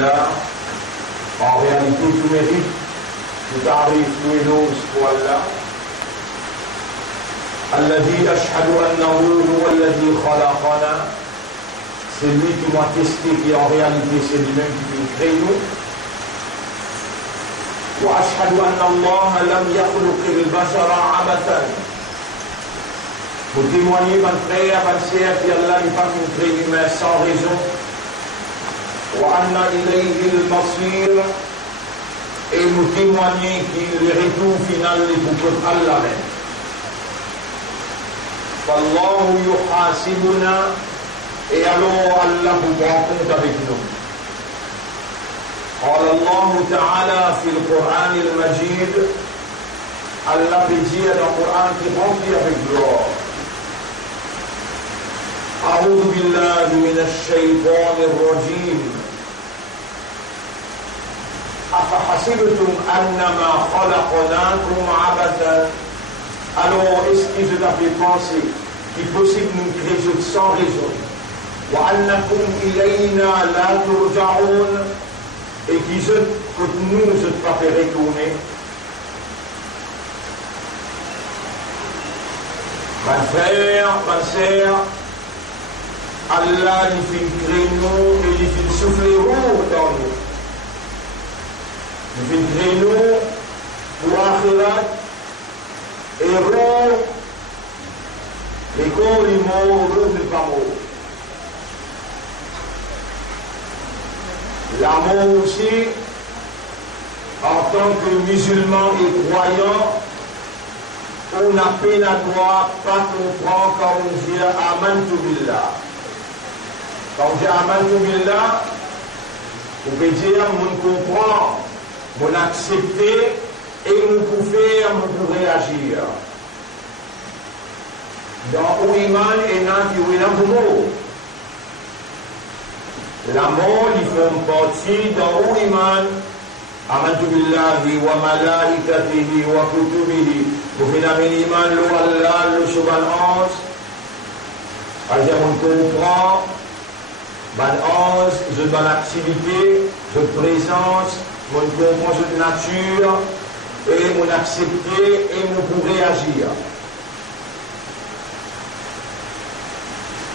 billah, en réalité tout mérite, tout arrive, tout est loué pour Allah. الذي أشهد أنه هو الذي خلقنا, c'est lui qui m'a testé, qui en réalité c'est lui-même qui nous crée nous. وأشهد أن الله لم يخلق البشر عبثا. Pour témoigner, mon frère, mon sœur, qu'Allah n'est pas créé l'humain sans raison. وأن إليه المصير, et nous témoigner qu'il le retour final est pour Allah même. فالله يحاسبنا, et alors Allah vous prend compte avec nous. قال الله تعالى في القرآن المجيد, Allah peut dire dans le Coran qui est rempli avec gloire. أعوذ بالله من الشيطان الرجيم. أفحسبتم أنما خلقناكم عبثا. Alors, est-ce que je t'avais pensé qu'il est possible de nous créer sans raison? وأنكم إلينا لا ترجعون, et que nous ne sommes pas fait retourner. Mon frère, ma sœur, Allah il fait créer nous et il fait souffler roux dans nous. Il fait créer nous pour Akhirat et roux, et quand il mort, roux n'est pas mort. L'amour aussi, en tant que musulman et croyant, on a peine à droit, pas comprendre quand on dit Amantu Billah. Quand on dit Amantu Billah, on peut dire, on comprend, on accepte, et on peut faire, on peut réagir. Dans Iman et dans Iman, l'amour, ils font partie dans l'Iman. Amantu billahi wa malaikatihi wa kutubihi. Vous faites un iman, le Allah, le Subhan 11. C'est-à-dire, on comprend, ban 11, je donne l'activité, je présence, on comprend cette nature, et on accepte, et on peut réagir.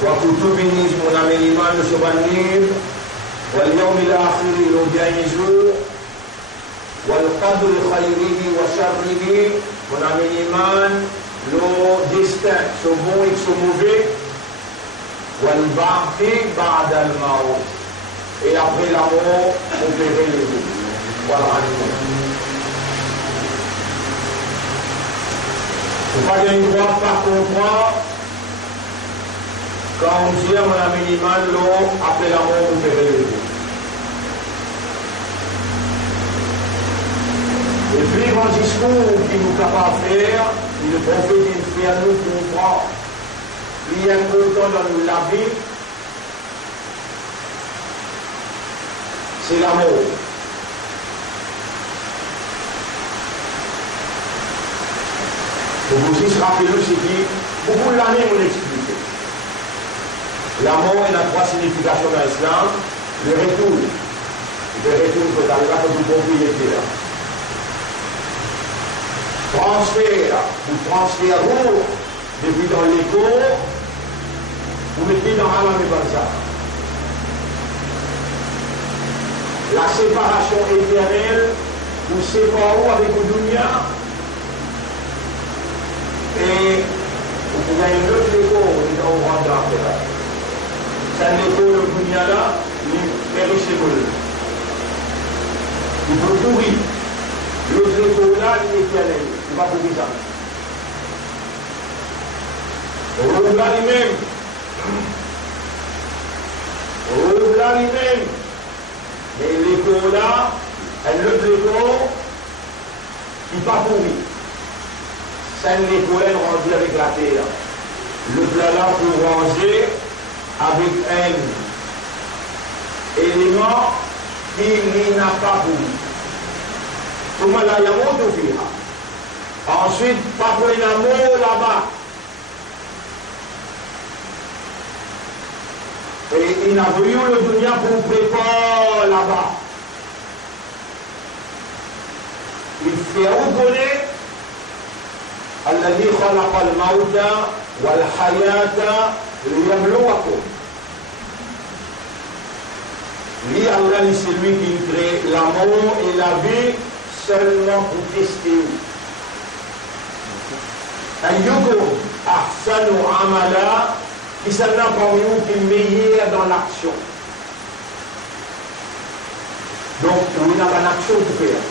وكتبه من الإيمان سبحانه واليوم الآخر le dernier jour والقدر خيره وشره من الإيمان le destin ce bon et ce mauvais والبعث بعد الموت et après la mort on verra les deux. Voilà. Il ne faut pas gagner droit par comprendre. Quand on dit à mon ami Iman, l'eau, après la mort, vous verrez les deux. Et puis, un discours qui nous capable de faire, et le prophète il fait à nous comprendre, il y a un important dans nous la vie, c'est l'amour. Pour vous aussi se rappeler, c'est qui, beaucoup de l'année, on explique. L'amour, il a trois significations dans l'islam. Le retour. Le retour, c'est à dire que vous propriété là. Transfert. Vous transférez depuis dans l'écho, vous mettez dans Alam et Barza. La séparation éternelle, vous séparez avec le dunya. Et vous pouvez un autre écho, on rentre dans la c'est l'écho le dunya là, il est périssable. Il faut pourrir. L'autre écho là, il est éternel. Il va pourrir ça. Roule là lui-même. Roule là lui-même. Mais l'écho là, l'autre écho, il va pourrir. C'est l'écho là, rendu avec la terre. L'autre là pour ranger avec un élément qui n'a pas voulu. Comment la yamot ou fira. Ensuite, pas pour un amour là-bas. Et il a voulu le dunya pour préparer là-bas. Il fait reconnaître الذي خلق الموت والحياة ليبلوكم. Lui, Allah, c'est lui qui crée l'amour et la vie seulement pour tester. Ayyukum ahsanu amala, qui s'en a parmi nous qui est meilleur dans l'action. Donc, il y a une action pour faire.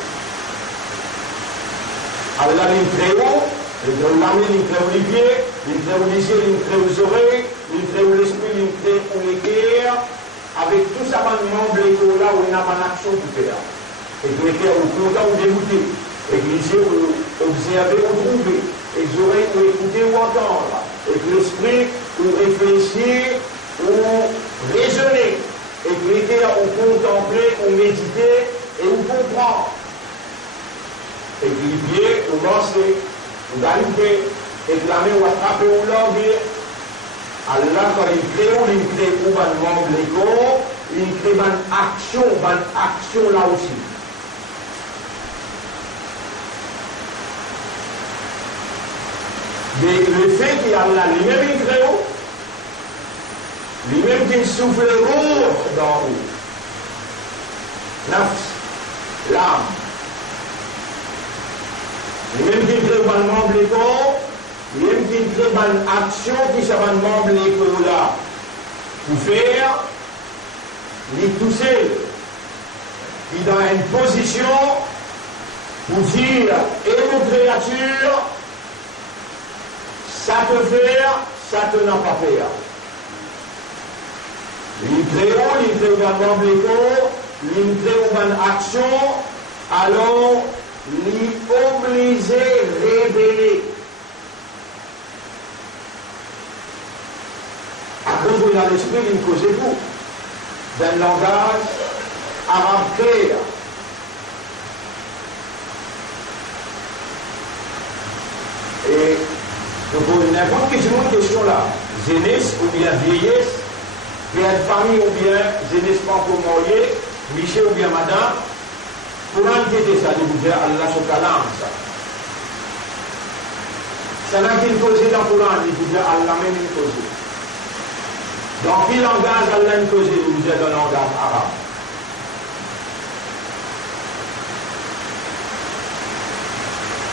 Allah, il crée où? Il crée l'armée, il crée les pieds, il crée les yeux, il crée les oreilles, il crée l'esprit, il crée les cœurs. Avec tout ça, on membre là où il y a une action pour faire. Et que les cœurs, ou content ou dégoûté. Et que les yeux, ou observer ou trouver. Et les oreilles, ou écouter ou entendre. Et que l'esprit, ou réfléchir, ou raisonner. Et que les cœurs, ou contempler, ou méditer, et ou comprendre. Et que les pieds, ou lancer, ou galoper, et que la main, ou attraper, ou languir. Allah, quand il crée où un membre de corps, il crée une action là aussi. Mais le fait qu'il y a Allah, lui-même il crée où, lui-même qu'il souffle l'eau dans où, nafs, l'âme, lui-même qu'il crée un membre de corps, il y a une très bonne action qui s'est membre de l'école là. Pour faire, les tousser, qui est dans une position pour dire, et nos créatures, ça te faire, ça te n'a pas faire. Les créons, les très membre de l'école, les très bonne action, alors les obliger révéler. Après, vous dans l'esprit, il me causez vous d'un langage arabe clair. Et je pose n'importe quelle question là. Jeunesse ou bien vieillesse, père de famille ou bien jeunesse pas pour marier, Michel ou bien madame, pour enquêter ça, je vous dis Allah se calme ça. Ça n'a qu'il causé dans le Coran, je vous dis Allah même il causé. Dans quel langage Allah nous cause, vous êtes dans le langage arabe.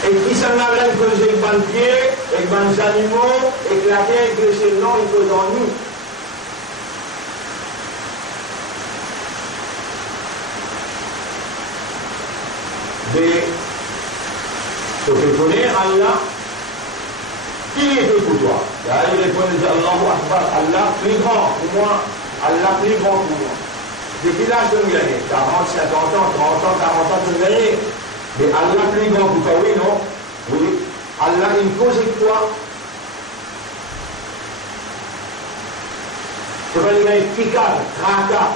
Et qui s'en a là, il cause avec ban pied, avec ban animaux, et que la terre, que c'est non, il cause en nous. Mais, il faut connaître Allah. Qui est pour toi? Là, il répond Allahu Akbar, Allah plus grand pour moi, Allah plus grand pour moi. Depuis l'âge de me gagner, 40, 50 ans, 30 ans, 40 ans, tu me gagner. Mais Allah plus grand pour toi, oui, non? Oui. Allah, il cause avec toi. Tu vas lui gagner Kikal, Traka.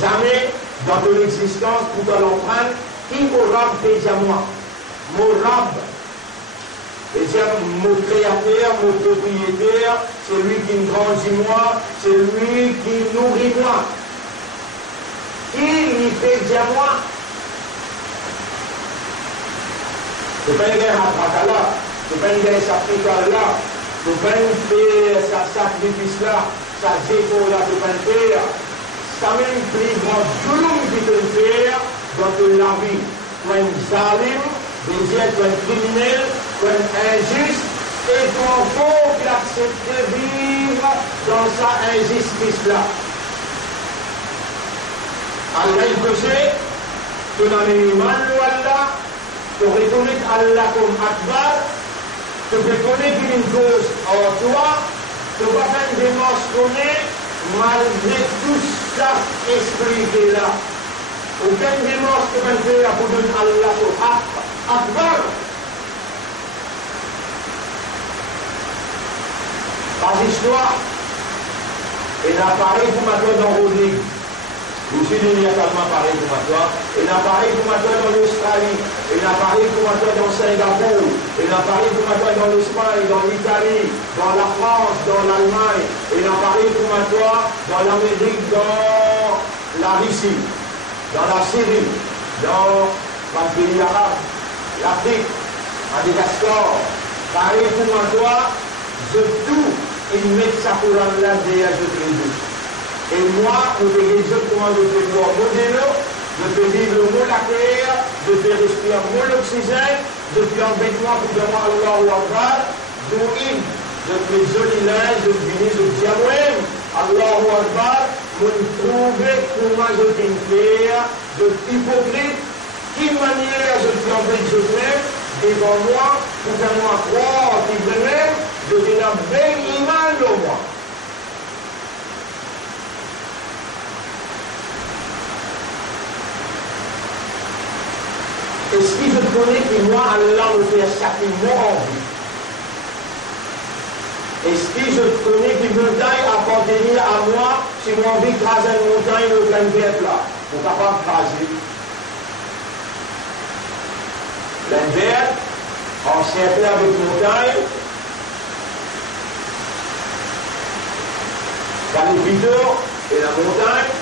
Jamais dans ton existence, pour toi l'empreinte, qui m'aura déjà moi? Mon rab. Et c'est mon créateur, mon propriétaire, c'est lui qui me grandit moi, c'est lui qui nourrit moi. Il y fait déjà moi. C'est pas une guerre à Prakala, c'est pas une guerre à Prakala là, c'est pas une faire sa sacrifice là, sa zéro là, c'est pas une faire. Ça même plus grand jour qui te faire dans la vie. Toi, un zalim, deuxième, toi, un criminel, injuste, et qu'on faut qu'il accepte de vivre dans sa injustice-là. Allah il faisait que dans les imams de Allah, tu reconnais Allah comme Akbar, tu reconnais qu'il y a une cause en toi, tu vas faire une démarche connaître malgré tout ça esprit qui est là. Aucune démarche que tu vas faire pour donner Allah comme Akbar. Par histoire, et l'appareil pour maintenant dans Rodrigue. Aussi, il y a tellement pareil pour toi. Il y a pareil pour toi dans l'Australie. Il y a pareil pour toi dans Singapour. Il y a pareil pour toi dans l'Espagne, dans l'Italie, dans la France, dans l'Allemagne. Il y a pareil pour toi dans l'Amérique, dans la Russie, dans la Syrie, dans le pays arabe, l'Afrique, Madagascar. Pareil pour toi, de tout, il met sa couronne là derrière les deux. Et moi, je fais exactement de faire mon modèle, je fais vivre le mot la terre, je fais respirer mon oxygène, je fais en vêtement pour demander Allah ou Akbar, je fais joli linge, je finis, je dis à moi-même, Allah ou Akbar, je trouve comment je fais faire, de hypocrite, quelle manière je fais en fait je m'aime, devant moi, pour faire moi croire qu'il m'aime, je fais une belle image de moi. Est-ce que je connais que moi, Allah me fait chaque mot en vie? Est-ce que je connais que montagne appartenir à moi si moi envie de craser une montagne ou plein de verre là? Pour capable de craser. Plein de verre, encerclé avec montagne, dans les videurs et la montagne.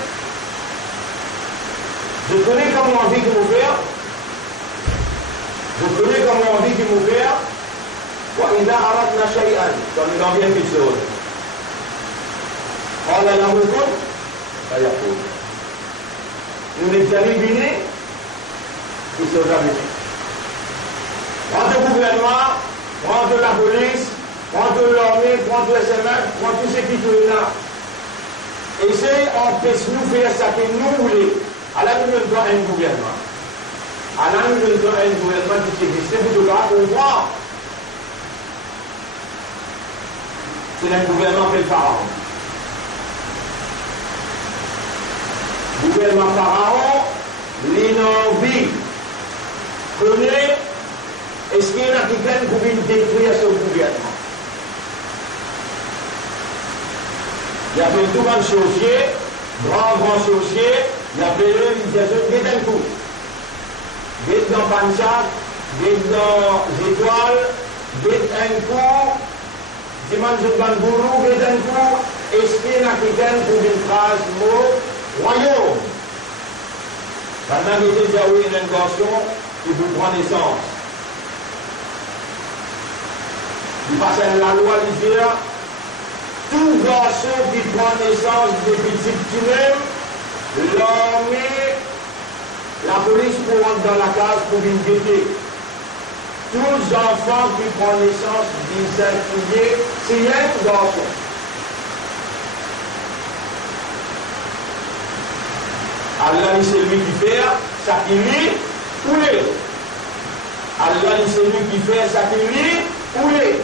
Je connais comment envie de me faire. Je connais comment on dit qu'il nous fait. وإذا أردنا شيئا comme il en vient quelque chose. قال له كن فيكون. Nous les terminés, ils sont terminés. Prends le gouvernement, prends la police, prends l'armée, prends le SMF, prends tout ce qui est là. Essaye d'empêcher-nous de faire ce que nous voulons. Alors nous ne doit un gouvernement. Alors nous ne doit un gouvernement qui existe. C'est pour voir. C'est un gouvernement fait pharaon. Gouvernement pharaon, l'inenvie connaît, est-ce qu'il y en a quelqu'un qui peut détruire ce gouvernement? Il y a fait tout grand sorcier, grand sorcier, il y a fait un coup. Guette dans Panchak, guette dans Étoile, guette un coup, dimanche de Bangourou, guette un coup, est-ce qu'il y en a quelqu'un pour une phrase mot royaume? Pendant qu'il était déjà eu une invention, il vous prend naissance. Il passe à la loi d'Israël, tout garçon qui prend naissance depuis petit même, l'armée, la police pour rentrer dans la case pour une guetter. Tous les enfants qui prennent naissance disent c'est un garçon. Allah c'est lui qui fait ça qui lui ou les. Allah c'est lui qui fait ça qui lui ou les.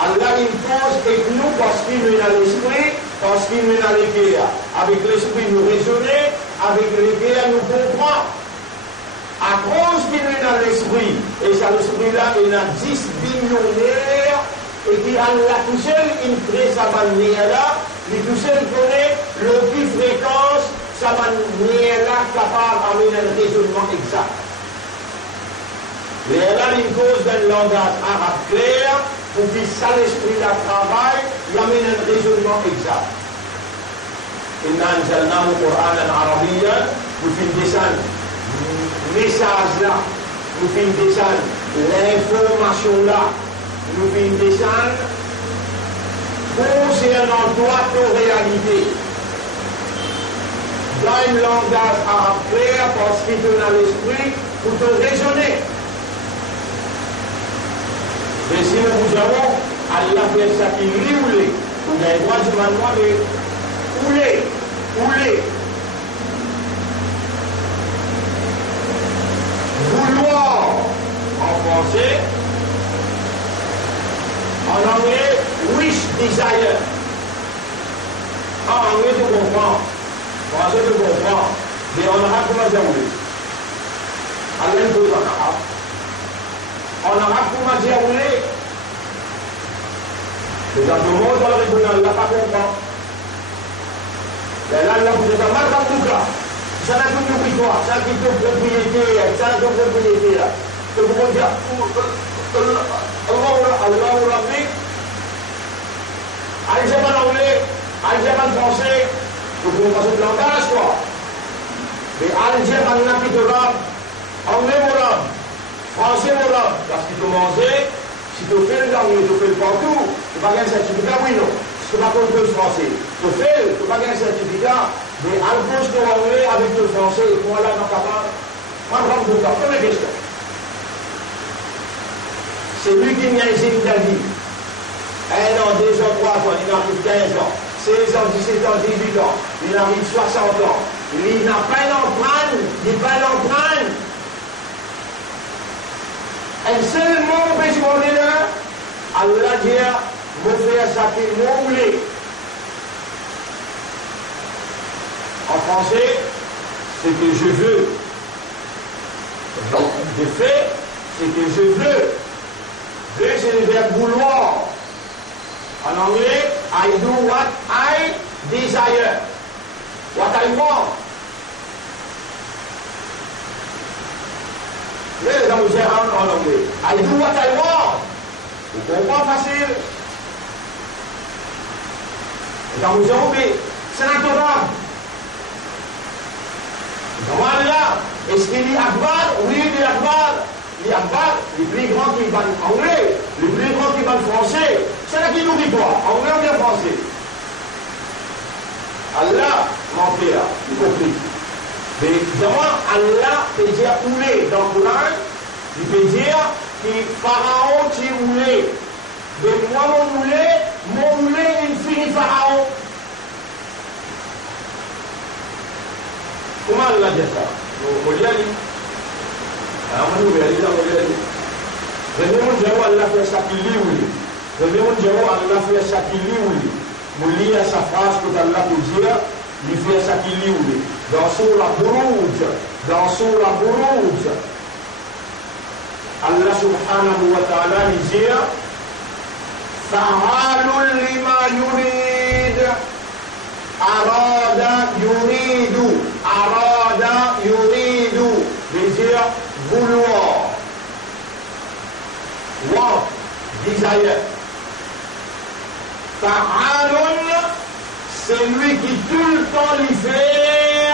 Allah impose et nous parce qu'il nous a l'esprit, parce qu'il nous a l'équerre. Avec l'esprit nous raisonner, avec l'équerre nous comprend. À cause qu'il nous a l'esprit, et ça l'esprit-là, il a 10 millionnaires, et qui Allah tout seul, il crée sa manière-là, il tout seul connaît le plus fréquence, sa manière-là capable d'amener un raisonnement exact. Et là, il cause d'un langage arabe clair, pour que ça l'esprit-là travaille, il amène un raisonnement exact. إِنَّا أَنزَلْنَاهُ قُرْآنًا عَرَبِيًّا nous faisons descendre message-là, nous faisons descendre l'information-là, nous faisons descendre concernant toi, ton réalité. Dans un langage arabe clair, parce qu'il te donne l'esprit pour te raisonner. Mais si nous avons, Allah fait ça qui lui ou les, vous avez le droit du manoir de ou les. Vouloir en français, en anglais, wish, desire. En anglais, tu comprends. En français, tu comprends. Mais en arabe, comment dire oui? Allah nous pose en arabe. En arabe, comment dire oui? C'est simplement dans le tribunal, il n'a pas compris. Mais là, vous êtes un mal dans tout cas. Ça n'a que propriété, ça n'a que propriété, ça n'a que propriété. Que vous pouvez dire, Allah Rabbi, allez-y en anglais, allez-y en français, vous pouvez passer de langage, quoi. Mais allez-y en napidoram, anglais moram, français moram, parce qu'il faut manger, si tu fais le langue, tu fais le partout, tu n'as pas gagné un certificat, oui, non. Tu n'as pas compris le français. Tu fais, tu n'as pas gagné un certificat, mais à l'approche de l'anglais avec le français, et pour aller dans capable, moi, je rentre dans première question. C'est lui qui m'a essayé de vie. 1 an, 2 ans, 3 ans, il arrive 15 ans, 16 ans, 17 ans, 18 ans, il arrive 60 ans. Il n'a pas l'empreinte, il n'a pas l'empreinte. Un seul mot peut se demander là, Allah dit, vous faites ça que vous voulez. En français, c'est que je veux. De fait, c'est que je veux. Veux, c'est le verbe vouloir. En anglais, I do what I desire. What I want. Les gens en anglais. I do what I want. Vous comprenez facile. Les gens c'est un programme. Comment là? Est-ce qu'il y a Akbar? Oui, il y a Akbar. Les Akbar, les plus grands qui parlent anglais, les plus grands qui parlent français, c'est là qui nous dit quoi? Anglais ou bien français? Allah, mentait là, y compris. Mais évidemment, Allah peut dire ouler dans le Coran, il peut dire que Pharaon t'y oulé. Mais moi, mon oulé, il finit Pharaon. Comment Allah dit ça? Vous voyez, Allah fait ça qui lit. Allah fait ça qui lit. Vous lisez sa phrase que Allah peut dire, il fait ça qui lit. Dans Surah Buruj, Allah subhanahu wa ta'ala dit Fa'alun lima yurid. Arada yuridu. Veut dire vouloir. Want, desire. Fa'alun, c'est lui qui tout le temps l'y fait.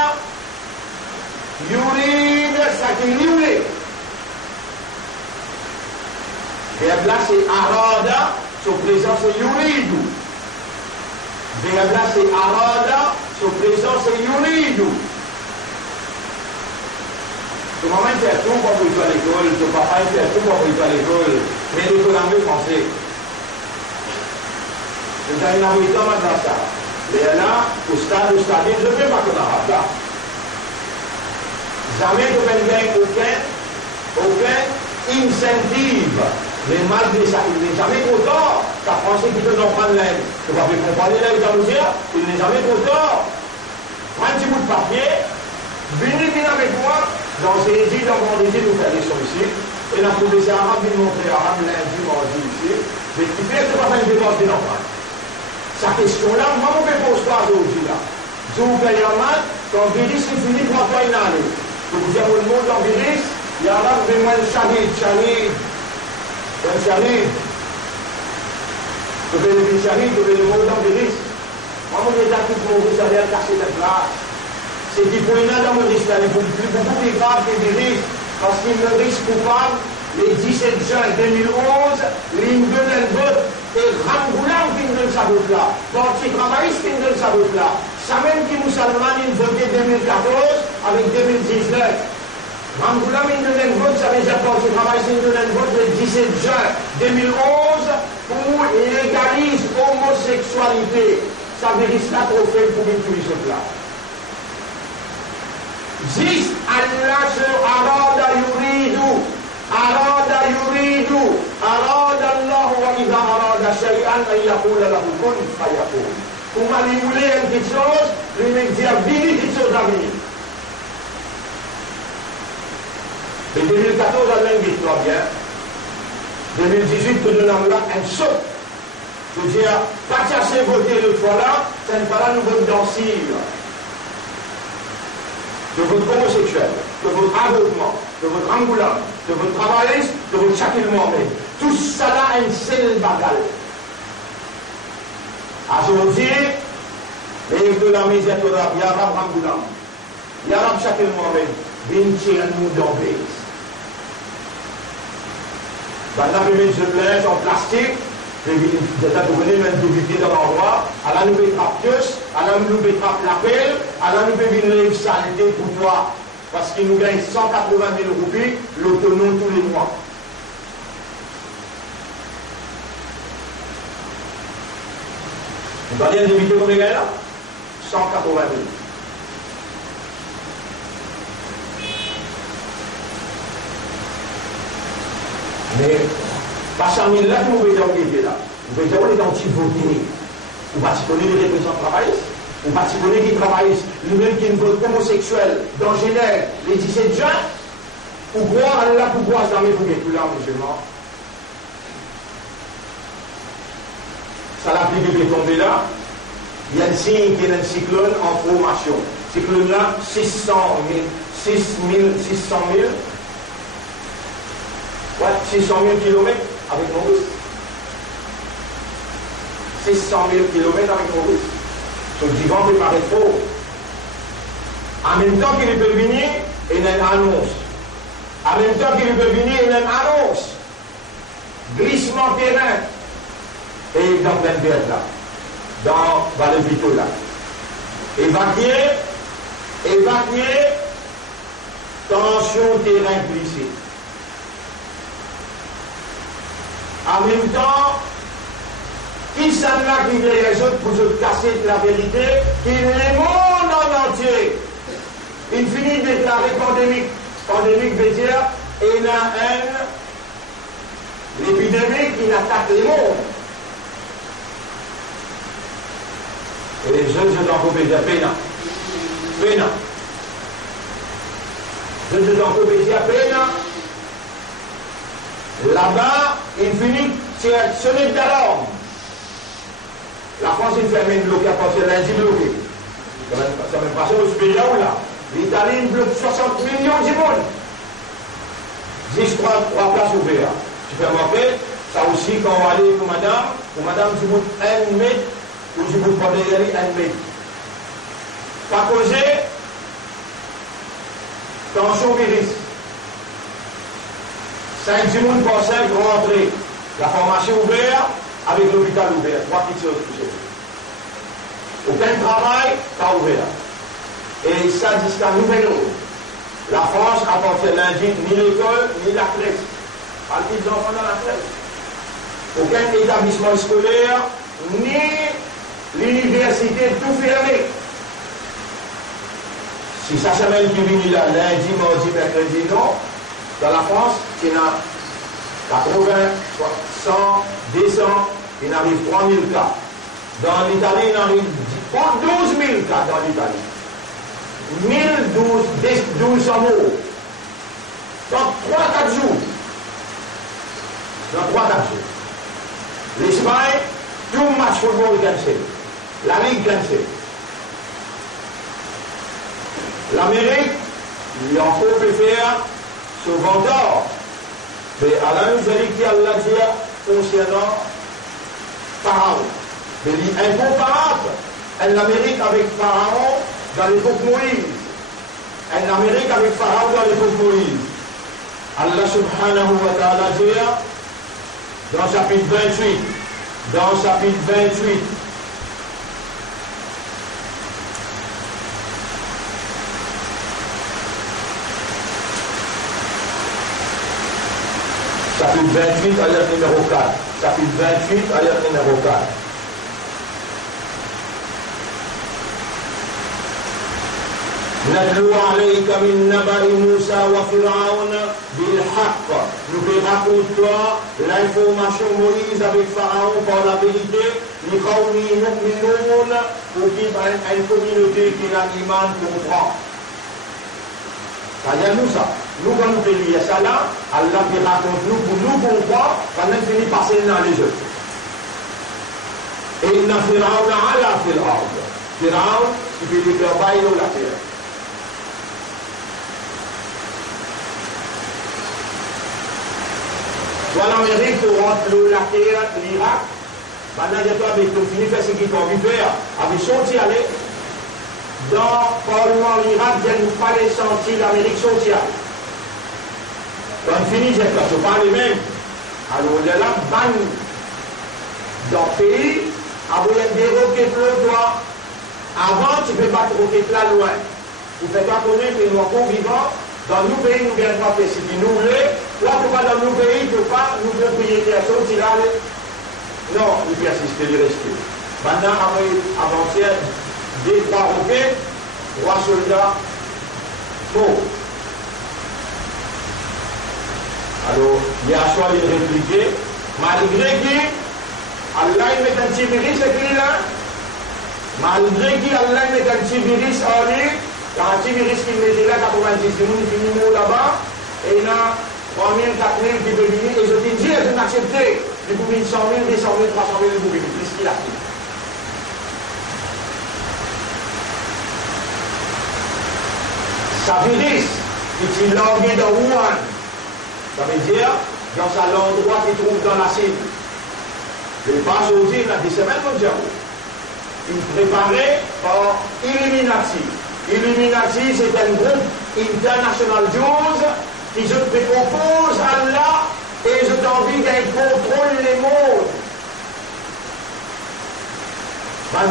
Yurid, ça qui lui. Verbe là c'est arada, son présent c'est yuridu. Verbe là c'est arada, son présent c'est yuridu. Ton maman fait tout pour qu'il soit à l'école, ton papa fait tout pour qu'il soit à l'école, mais l'école en français. Nous avons une dans ça. Mais là, au stade, je ne fais pas comme arabe là. Jamais de aucun incentive. Mais malgré ça, il n'est jamais trop tard. Tu as pensé qu'il te n'en prend l'aide. Tu vas plus comprendre l'aide dans le dire, il n'est jamais trop tard. Prends un petit bout de papier, venez avec moi. Dans ces îles, dans mon désir, nous faire des choses ici. Et là, pour laisser arabe, il montrer arabe, lundi, mardi ici. Mais qui fait que tu vas faire une dépense de l'empreinte. Sa question-là, moi, je ne pose pas aujourd'hui là. Je vous paye un mat, quand Viris, il finit pour toi une année. Je vous dis à le monde en Viris, il y a là, mais moi, le Shahid. Je vais le Shahid, je vais le monde en Viris. Moi, je vais dire tout le monde, vous savez, cacher cette place. C'est qu'il faut une année dans mon histoire, il faut beaucoup plus grave que Viris, parce qu'il me risque coupable. Le 17 juin 2011, l'Indonène vote et Rangoulam qui nous donne sa vote là. Parti travailliste qui nous donne sa vote là. Ça même qui Moussalman, il votait 2014 avec 2019. Rangoulam, Indonène vote, ça veut dire Parti travailliste, Indonène vote le 17 juin 2011 pour légalise homosexualité. Ça veut dire ça trop fait pour utiliser ce plat. Juste Allah se arada yuridu. أراد الله وإذا أراد شيئا أن يقول له كن فيكون. Comment il voulait quelque chose, il me dit vini quelque chose à venir. Mais 2014, Allah dit toi bien. 2018, que nous avons là un saut. Je veux dire, pas chercher voter l'autre fois là, cette fois-là nous votons dans Syrie. de votre homosexuel, de votre avortement, de votre ambulant, de votre travailleuse, de votre chakillement même. Tout ça là, un seul bagage. Aujourd'hui, les de la misère, il y a un ambulant, il y a un chakillement même, il y a un moudon base. Maintenant, on met de linge en plastique, vous venez même d'oublier dans l'endroit, à la nouvelle trapieuse, à la nouvelle trappe la pelle, à la nouvelle une saleté pour toi, parce qu'il nous gagne 180 000 roupies, l'autonome tous les mois. Vous parlez d'éviter combien gagne là 180 000. Mais, pas 100 000 là, vous pouvez dire où là. Vous pouvez dire où est anti-voté. Vous ne connaissez les représentants travaillistes. Vous ne connaissez qui travaillent, lui-même qui est une vote homosexuel, dans Genève, les 17 juin. Ou croire à la pouvoir dans les bouquets, tout là, musulmans. Ça l'a pris de tomber là. Il y a un signe qui est un cyclone en formation. Cyclone là, 600 000. Ouais, 600 000 km avec Maurice. 600 000 km avec Maurice. Ce divan peut paraître faux. En même temps qu'il peut venir, il y a une annonce. En même temps qu'il peut venir, il y a une annonce. Glissement terrain. Et dans plein de là. Dans le Vito là. Évacuer. Tension terrain glissé. En même temps, qui s'en a qui les autres pour se casser de la vérité, qui le monde en entier, il finit de déclarer pandémique. Pandémique veut dire, il y a l'épidémie qui attaque le monde. Et les jeunes sont encore dire pénal. Les jeunes sont encore dire pénal. Là-bas, il finit sonner d'alarme. La France est fermée, bloquée à partir de lundi bloqué. Ça me passe au supérieur là. L'Italie bloque 60 millions de monde. 10, 3 places ouvertes. Tu peux remarquer, ça aussi, quand on va aller pour madame, tu montes 1 mètre, ou tu montes pas derrière 1 mètre. Pas causé, tension virus. 5 secondes par 5 rentrées. La formation ouverte avec l'hôpital ouvert. 3 petites choses touchées. Aucun travail, pas ouvert. Et ça jusqu'à nouvel ordre. La France a pas fait lundi ni l'école ni la crèche. Pas les petits enfants dans la crèche. Aucun établissement scolaire ni l'université tout fermé. Si ça s'appelle qui vient là lundi, mardi, mercredi, non. Dans la France, il y a 80, 100, 200, il arrive 3000 cas. Dans l'Italie, il arrive 12 000 cas dans l'Italie. 1200 morts. Dans 3-4 jours. Dans 3-4 jours. L'Espagne, tout le match football est cancellé. La Ligue cancellée. L'Amérique, il en faut faire ce vendeur. Mais à la miséricorde Allah dit concernant Pharaon. Mais il est incomparable. L'Amérique avec Pharaon dans l'époque Moïse. L'Amérique avec Pharaon dans l'époque Moïse. Allah subhanahu wa ta'ala dit dans chapitre 28. Dans chapitre 28. Chapitre 28, ayat numéro 4. Chapitre 28, ayat numéro 4. نتلو عليك من نبأ موسى وفرعون بالحق. Nous te racontons l'information Moïse avec Pharaon par la vérité. لقوم يؤمنون pour une communauté qui a l'iman comprend. C'est-à-dire nous ça. Nous quand nous faisons ça là, Allah qui raconte nous pour nous comprendre, quand même finit par passer dans les autres. Et il n'a Pharaon ala fil ard. Pharaon, qui fait des faire bailler la terre. Soit l'Amérique rentre la terre, l'Irak, maintenant il y a toi avec le fini faire ce qu'il faut faire, avec sorti aller dans le Parlement l'Irak, il nous fallait sentir l'Amérique sortir. Quand on finit, c'est pas les mêmes. Alors il y a là, ban dans le pays, après il y a des roquettes là, avant tu ne peux pas te roquettes là loin. Vous ne faites pas connaître que nous sommes vivants. Dans nos pays, nous ne pouvons pas faire ce que nous voulons. Là, pourquoi dans nos pays, nous ne pouvons pas nous propriétaires sortir là. Non, nous pouvons assister du respect. Maintenant, avant-hier, des trois roquettes, 3 soldats morts. Alors, il y a choix de répliquer, malgré que Allah met un petit virus là, malgré que Allah met un petit virus en lui, il y a un petit virus qui met là 90 secondes, qui finit là-bas, et il y a 3 000, 4 000 qui peuvent venir, et je te dis, je n'accepte les boubines 100 000, 200 000, 300 000 boubines, c'est ce qu'il a fait. Ça virus, qui est langué dans Wuhan, ça veut dire, dans l'endroit qu'il trouve dans la Chine. Il passe aux îles à 10 semaines mondiales. Il est préparé par Illuminati. Illuminati, c'est un groupe international Jews qui se oppose à Allah et je t'envie qu'il contrôle les mondes. Un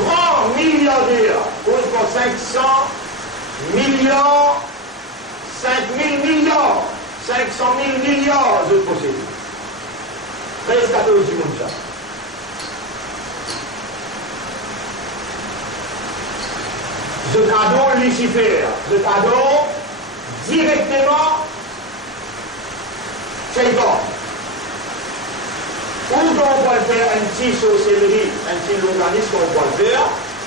grand milliardaire, pour 500 millions, 5 000 milliards. 500 000 milliards de possédés. 13-14 du monde, ça. Je t'adore Lucifer. Je t'adore directement Satan. Ou on peut faire un petit sorcellerie, un petit organisme qu'on peut faire,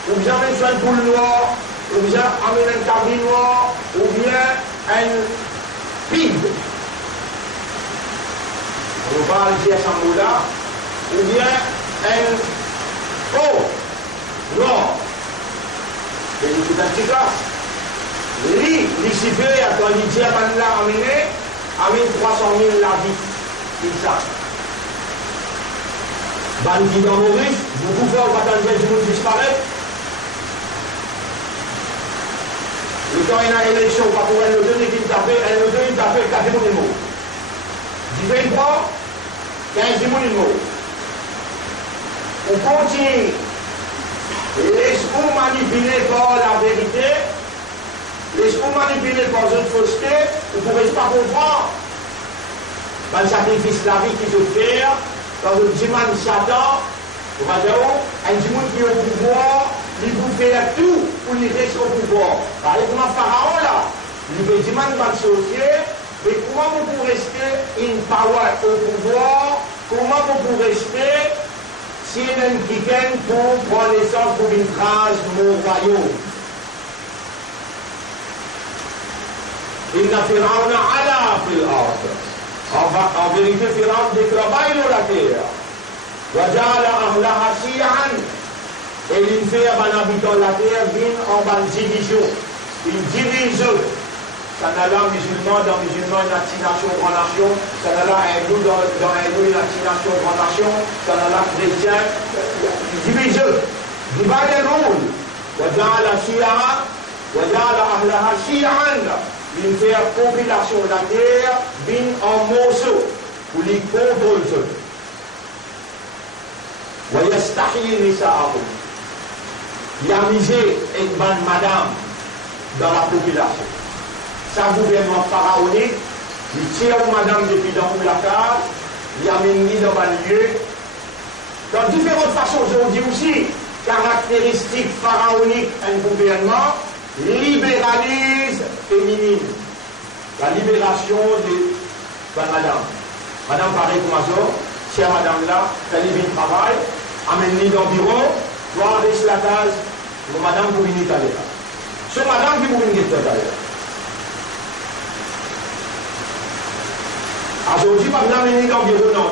ou bien un soin de boule noire, ou bien un cabri noir, ou bien un pig. On parle ici à Samboula, ou bien un non. Et c'est un petit cas. Lucifer a quand il dit à Manla amené 300 000 la vie. C'est ça. Bandit dans Maurice, beaucoup de fois, on va attendre du monde disparaître. Et quand il y a une élection, pas pour elle le donner qu'il tapait, elle le donne, il tapait, 4 mots. 23, 15 mots. On continue. Laisse-vous manipuler par la vérité, laisse-vous manipuler par une fausseté, vous ne pouvez pas comprendre. Dans le sacrifice de la vie qui se fait, dans le dimanche Satan, on va dire, un dimanche qui est au pouvoir, il vous fait tout pour lui rester au pouvoir. Par exemple, Pharaon là, il veut dimanche dans le sorcier, mais comment vous pouvez rester in power au pouvoir, comment vous pouvez rester si il y a un quelqu'un pour prendre l'essence pour une phrase de mon royaume. Il n'a fait rien à la en vérité, Pharaon déclare dans la terre. وَجَعَلَ أَهْلَهَا شِيَعًا. Et il fait un habitant de la terre, vient en bas de division. Il divise. Ça n'a là musulman, dans musulman, une nation, grande nation. Ça n'a là hindou, dans hindou, une nation, grande nation. Ça n'a là chrétien. Divise. Divide and rule. وَجَعَلَ شِيَعًا. وَجَعَلَ أَهْلَهَا شِيَعًا. Il fait une population de la terre, vient en morceaux, pour les contrôler. وَيَسْتَحْيِي نِسَاءَهُمْ. Il a misé une bonne madame dans la population. Sa gouvernement pharaonique, il tire une madame depuis dans la case, il a mis dans un lieu. Dans différentes façons, je vous dis aussi, caractéristiques pharaoniques un gouvernement, libéralise féminine. La libération de la madame. Madame pareil comme ça, c'est madame là, elle est bien travail, amène-les dans le bureau, doit laisser la case, madame pour venir aller là. C'est madame qui pour venir aller là. Aujourd'hui, madame est dans le bureau, non.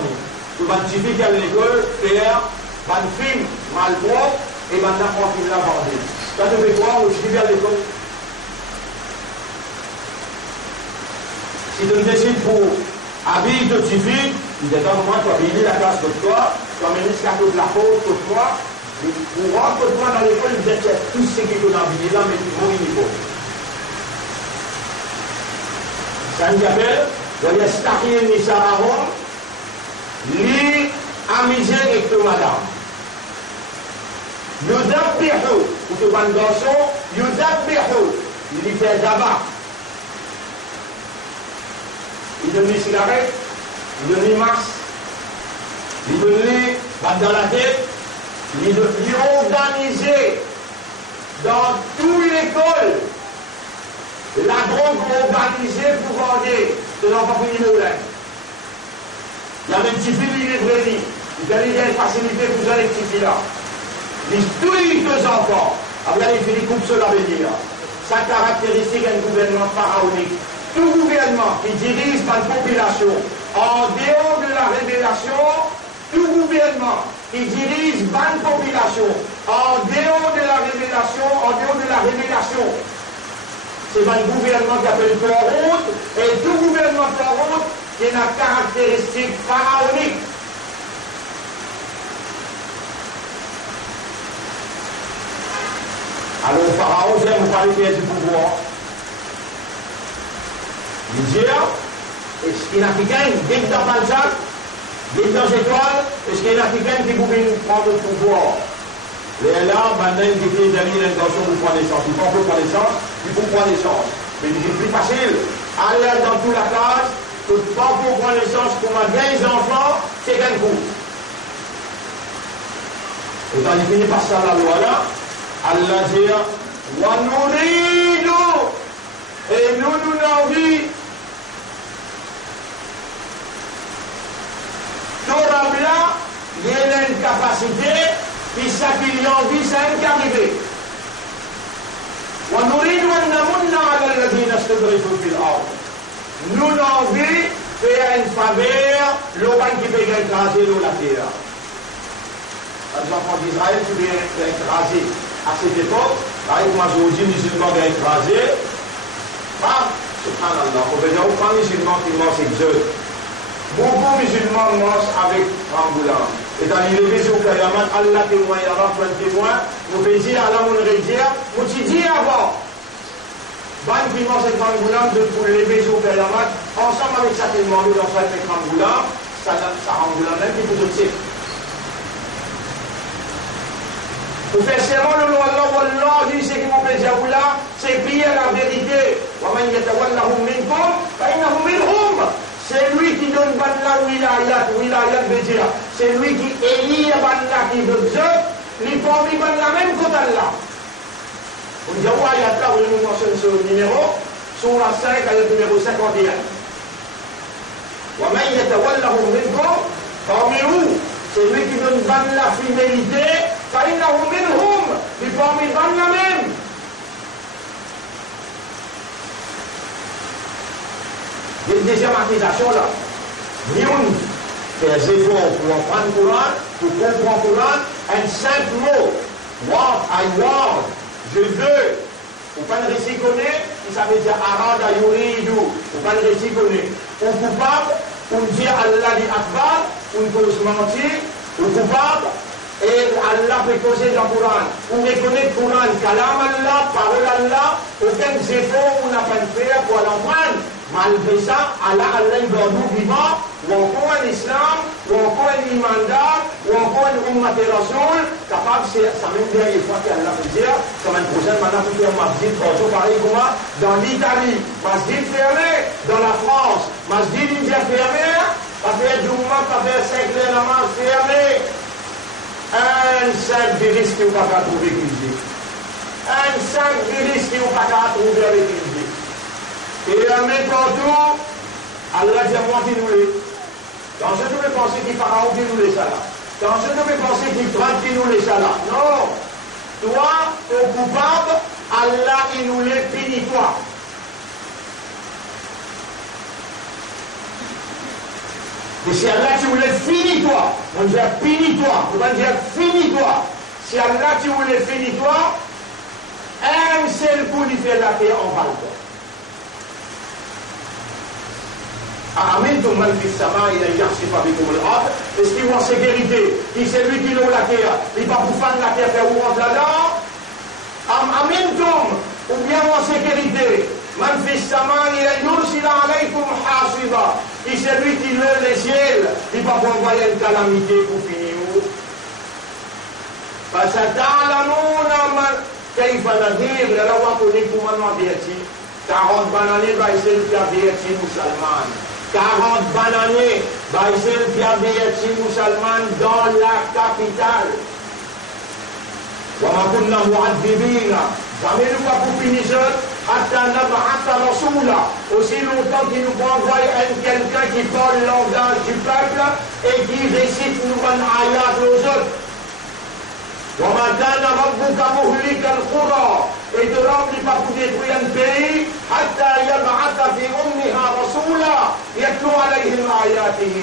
Vous allez difficulté à l'école, faire, un film mal propre, et maintenant on finit la vendue. Ça te fait quoi, on suit à l'école. Si tu décides pour habille de petite fille, il dit à un moment, tu as habillé la classe de toi, tu as mené jusqu'à toute la faute de toi, pour rentrer toi dans l'école, il dit que tout ce qui est habillé là, mais tu vas au niveau. Ça nous appelle, il y a Stachien Nisararon, li amusé avec toi, madame. Yudabbihu, ou te van garçon, Yudabbihu, il fait d'abord. Il donne les cigarettes, il donne les masques, il donne les battes dans la tête, il organise dans toute l'école la drogue organisée pour vendre de l'enfant féminin. Il y a même petit fille, il est vrai, il a une facilité pour les petits filles là. Les tous les deux enfants, regardez, il coupe cela veut dire. Sa caractéristique est un gouvernement pharaonique. Tout gouvernement qui dirige par la population en dehors de la révélation, tout gouvernement qui dirige par la population en dehors de la révélation, c'est un gouvernement qui appelle corrompre, et tout gouvernement corrompre qui a une caractéristique pharaonique. Alors, le pharaon, j'aime vous parler du pouvoir. Il dit, est-ce qu'il y a un africain, dès dans Balzac, dès dans étoiles, est-ce qu'il y a un africain qui pouvait prendre le pouvoir? Et là, maintenant, il dit qu'il y a une intention de prendre naissance. Il faut prendre naissance, il faut prendre naissance. Mais il est plus facile. Aller dans toute la classe, que pas pour prendre naissance, pour ma 15 enfants, c'est qu'un coup. Et quand il finit par ça, la loi là, Allah dit, wa nuridu, et nous avons envie. Torah blanc, il y a une capacité, puis ça qu'il y a envie, ça n'est qu'arrivé. Wa nuridu an namunna ala alladhina istadrifu fil ard. Nous avons envie de faire une faveur, l'oran qui peut écraser l'eau la terre. Les enfants d'Israël, tu peux écraser. À cette époque, par exemple, aujourd'hui, les musulmans vont écraser. Ah, subhanallah, on veut dire, aucun musulman qui mange exode. Beaucoup de musulmans mangent avec Ramboula. Et dans les leviers au Kayamat, Allah témoigne, Allah prend témoin, nous faisons dire, Allah nous le dire, nous te dit avant. Ban qui mange avec Ramboula, de pour les leviers au Kayamat, ensemble avec ça, qui demande dans ça avec Ramboula, ça Ramboula même qui vous dire. Vous faites serment le nom Allah, Wallah, dit ce qui m'ont fait dire là, c'est pire la vérité. C'est lui qui donne Banla Wilayat, Wilayat veut dire, c'est lui qui élit Banla qui veut Dieu, les familles Banla même qu'au Allah. On dit, ouais, ayat là, où nous mentionnons ce numéro, sur la 5, ayat numéro 51. Parmi vous, c'est lui qui donne Banla fidélité. فإنه منهم بفهم ظن même. Il y a une deuxième accusation là. Nous fait des efforts pour apprendre le Coran, pour comprendre le Coran, un simple mot, what I want, je veux. Ou pas le récit connaît, ça veut dire arada yuridu, ou pas le récit connaît. Ou coupable, ou dire Allah di akbar, ou cause mentir, ou coupable. Et Allah peut causer dans le Coran. On reconnaît le Coran, Kalam Allah, parole Allah, aucun effort on n'a pas de faire pour l'emprunter. Malgré ça, Allah il doit nous vivants, ou encore un islam, ou encore un imandat, ou encore un ummat et rasoul, capable, ça même dernière fois qu'Allah peut dire, semaine prochaine, maintenant, tout est masjid, pareil comme moi, dans l'Italie, masjid fermé, dans la France, masjid indien fermé, ça fait du mois, ça fait 5 heures la main fermé. Un sac de risque qui n'est pas trouvé qu'il un sac de risque qui n'est pas trouvé avec il et un mec partout, Allah dit à moi qui nous l'est. Quand je devais penser qu'il Pharaon qui nous l'est ça là. Quand je devais penser qu'il Trump qui nous l'est ça là. Non. Toi, au coupable, Allah il nous l'est, finis-toi. Et si Allah tu voulais finis-toi, on dit finis-toi, on va dire finis-toi. Si Allah tu voulais finis-toi, un seul coup il fait la paix en balcon. Amintum man fis sama ila yakhsifa bikum al-ard. Est-ce qu'il en sécurité? Qui c'est lui qui loue la terre? Il va vous faire la terre faire où rentre là-dedans? Amintum, ou bien en sécurité? Man fis sama ila yursila alaykum hasiba. Qui c'est lui qui loue les ciels? Il va vous envoyer une calamité pour finir où? فستعلمون كيف نذير لو أقولكم أنا بيتي 40 bananes baisel qui averti musulman 40 bananes baisel qui averti musulman dans la capitale وما كنا معذبين jamais nous pas pour finir حتى نبعث رسولا aussi longtemps qu'il nous envoie quelqu'un qui parle le langage du peuple et qui récite nous un ayat aux autres. وما كان ربك مهلك القرى et de l'homme n'est pas pour détruire un pays حتى يبعث في أمها رسولا يتلو عليهم آياته.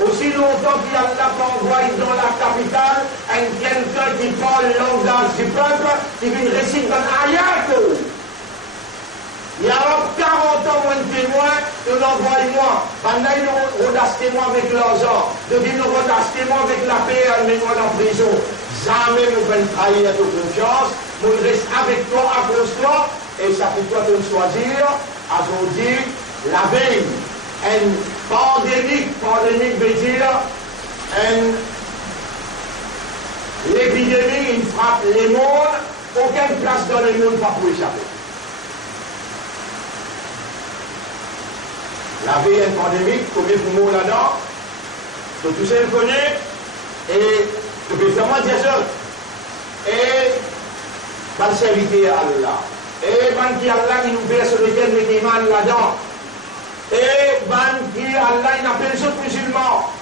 Aussi longtemps qu'il a envoyé dans la capitale un quelqu'un qui parle le langage du peuple qui vient réciter un ayat. Il y a 40 ans moins de témoins de l'envoie-moi. Pendant ils ont témoins avec l'argent. Ils ont témoins avec la paix et les mois en prison. Jamais nous pouvons trahir ta confiance. Nous restons avec toi, à cause de toi. Et ça fait toi de choisir. Aujourd'hui, la veille, une pandémie veut dire l'épidémie, il frappe les mondes. Aucune place dans le monde pas pour échapper. La vie est pandémique, combien de mots là-dedans? Tout ça, le connaît. Et le gouvernement dit ça. Et par serviteur à Allah. Et ban qui Allah qui nous verse sur lequel met iman là-dedans. Et ban qui Allah il appelle les autres musulmans.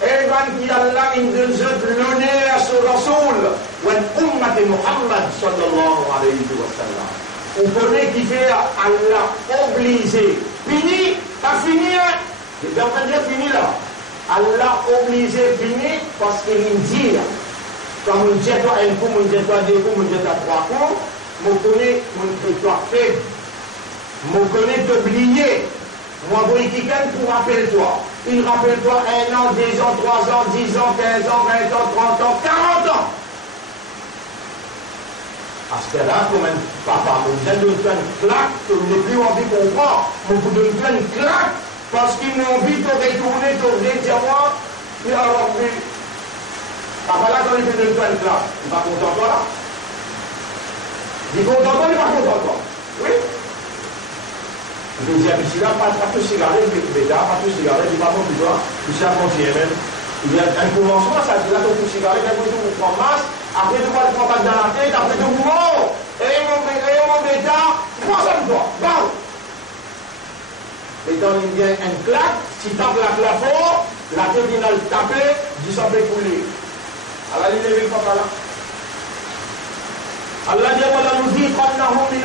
Et ban qui Allah il donne l'honneur sur Rasoul. Ou une ummat Muhammad sallallahu alayhi wa sallam. On connaît qui fait Allah obligé. Fini, pas fini, hein? Il est en train de dire fini là. Allah obligé fini parce qu'il dit, comme on dit toi un coup, on dit toi deux coups, on dit toi trois coups, on connaît mon toi faible. On connaît t'oublier. Moi, vous quelqu'un pour rappeler toi. Il rappelle toi 1 an, 2 ans, 3 ans, 10 ans, 15 ans, 20 ans, 30 ans, 40 ans. À ce là comme un papa, on vient de me faire une claque, que je n'ai plus envie de comprendre. On vous donne une claque, parce qu'ils m'ont envie de retourner, dire moi, et alors, papa là, quand il fait une claque, il va content toi là? Il est content toi, il va content toi? Oui? Je dis à Bissila, pas de cigarette, pas de cigarette, il va pas plus toi, il s'est continué même. Il y a un commencement, ça dit là, ton cigarette, un coup, tu prends masse. Après, tu vois le contact dans la tête, après, tu vois, et mon bêta, prends ça de toi, bam! Et dans il y a un claque, si tu tapes la plafond, la tête vient le taper, du sang peut couler. Alors, il est le papa là. Allah dit, voilà, nous dit, comme nous dit,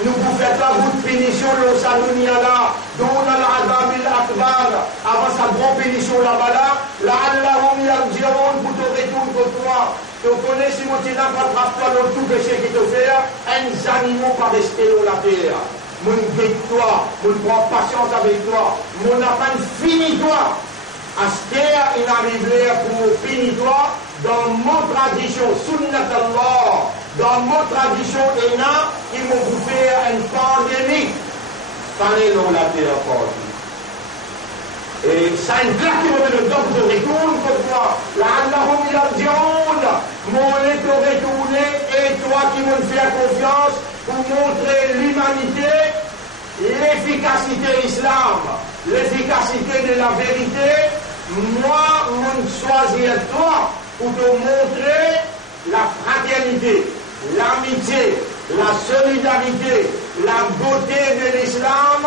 nous vous faites la route pénition, le salunia là, dont la l'adabil akbar, avant sa grande pénition là-bas là, la'allahum yarji'un pour te retourner pour toi. Tu connais si mon tina pas attrape-toi dans tout péché qui te fait, un animal pas rester dans la terre. Mon guette toi, mon prend patience avec toi, mon appel fini toi. À ce terre, il arrive pour finir toi. Dans mon tradition, sunnat Allah, dans mon tradition, ils m'ont bouffé une pandémie. Fallait dans la terre encore. Et ça une claque qui me met le temps de retourner pour toi. Là, Allahum yarji'un, mon est retourné, et toi qui me fais confiance pour montrer l'humanité, l'efficacité de l'islam, l'efficacité de la vérité. Moi, je choisis toi pour te montrer la fraternité, l'amitié, la solidarité, la beauté de l'islam.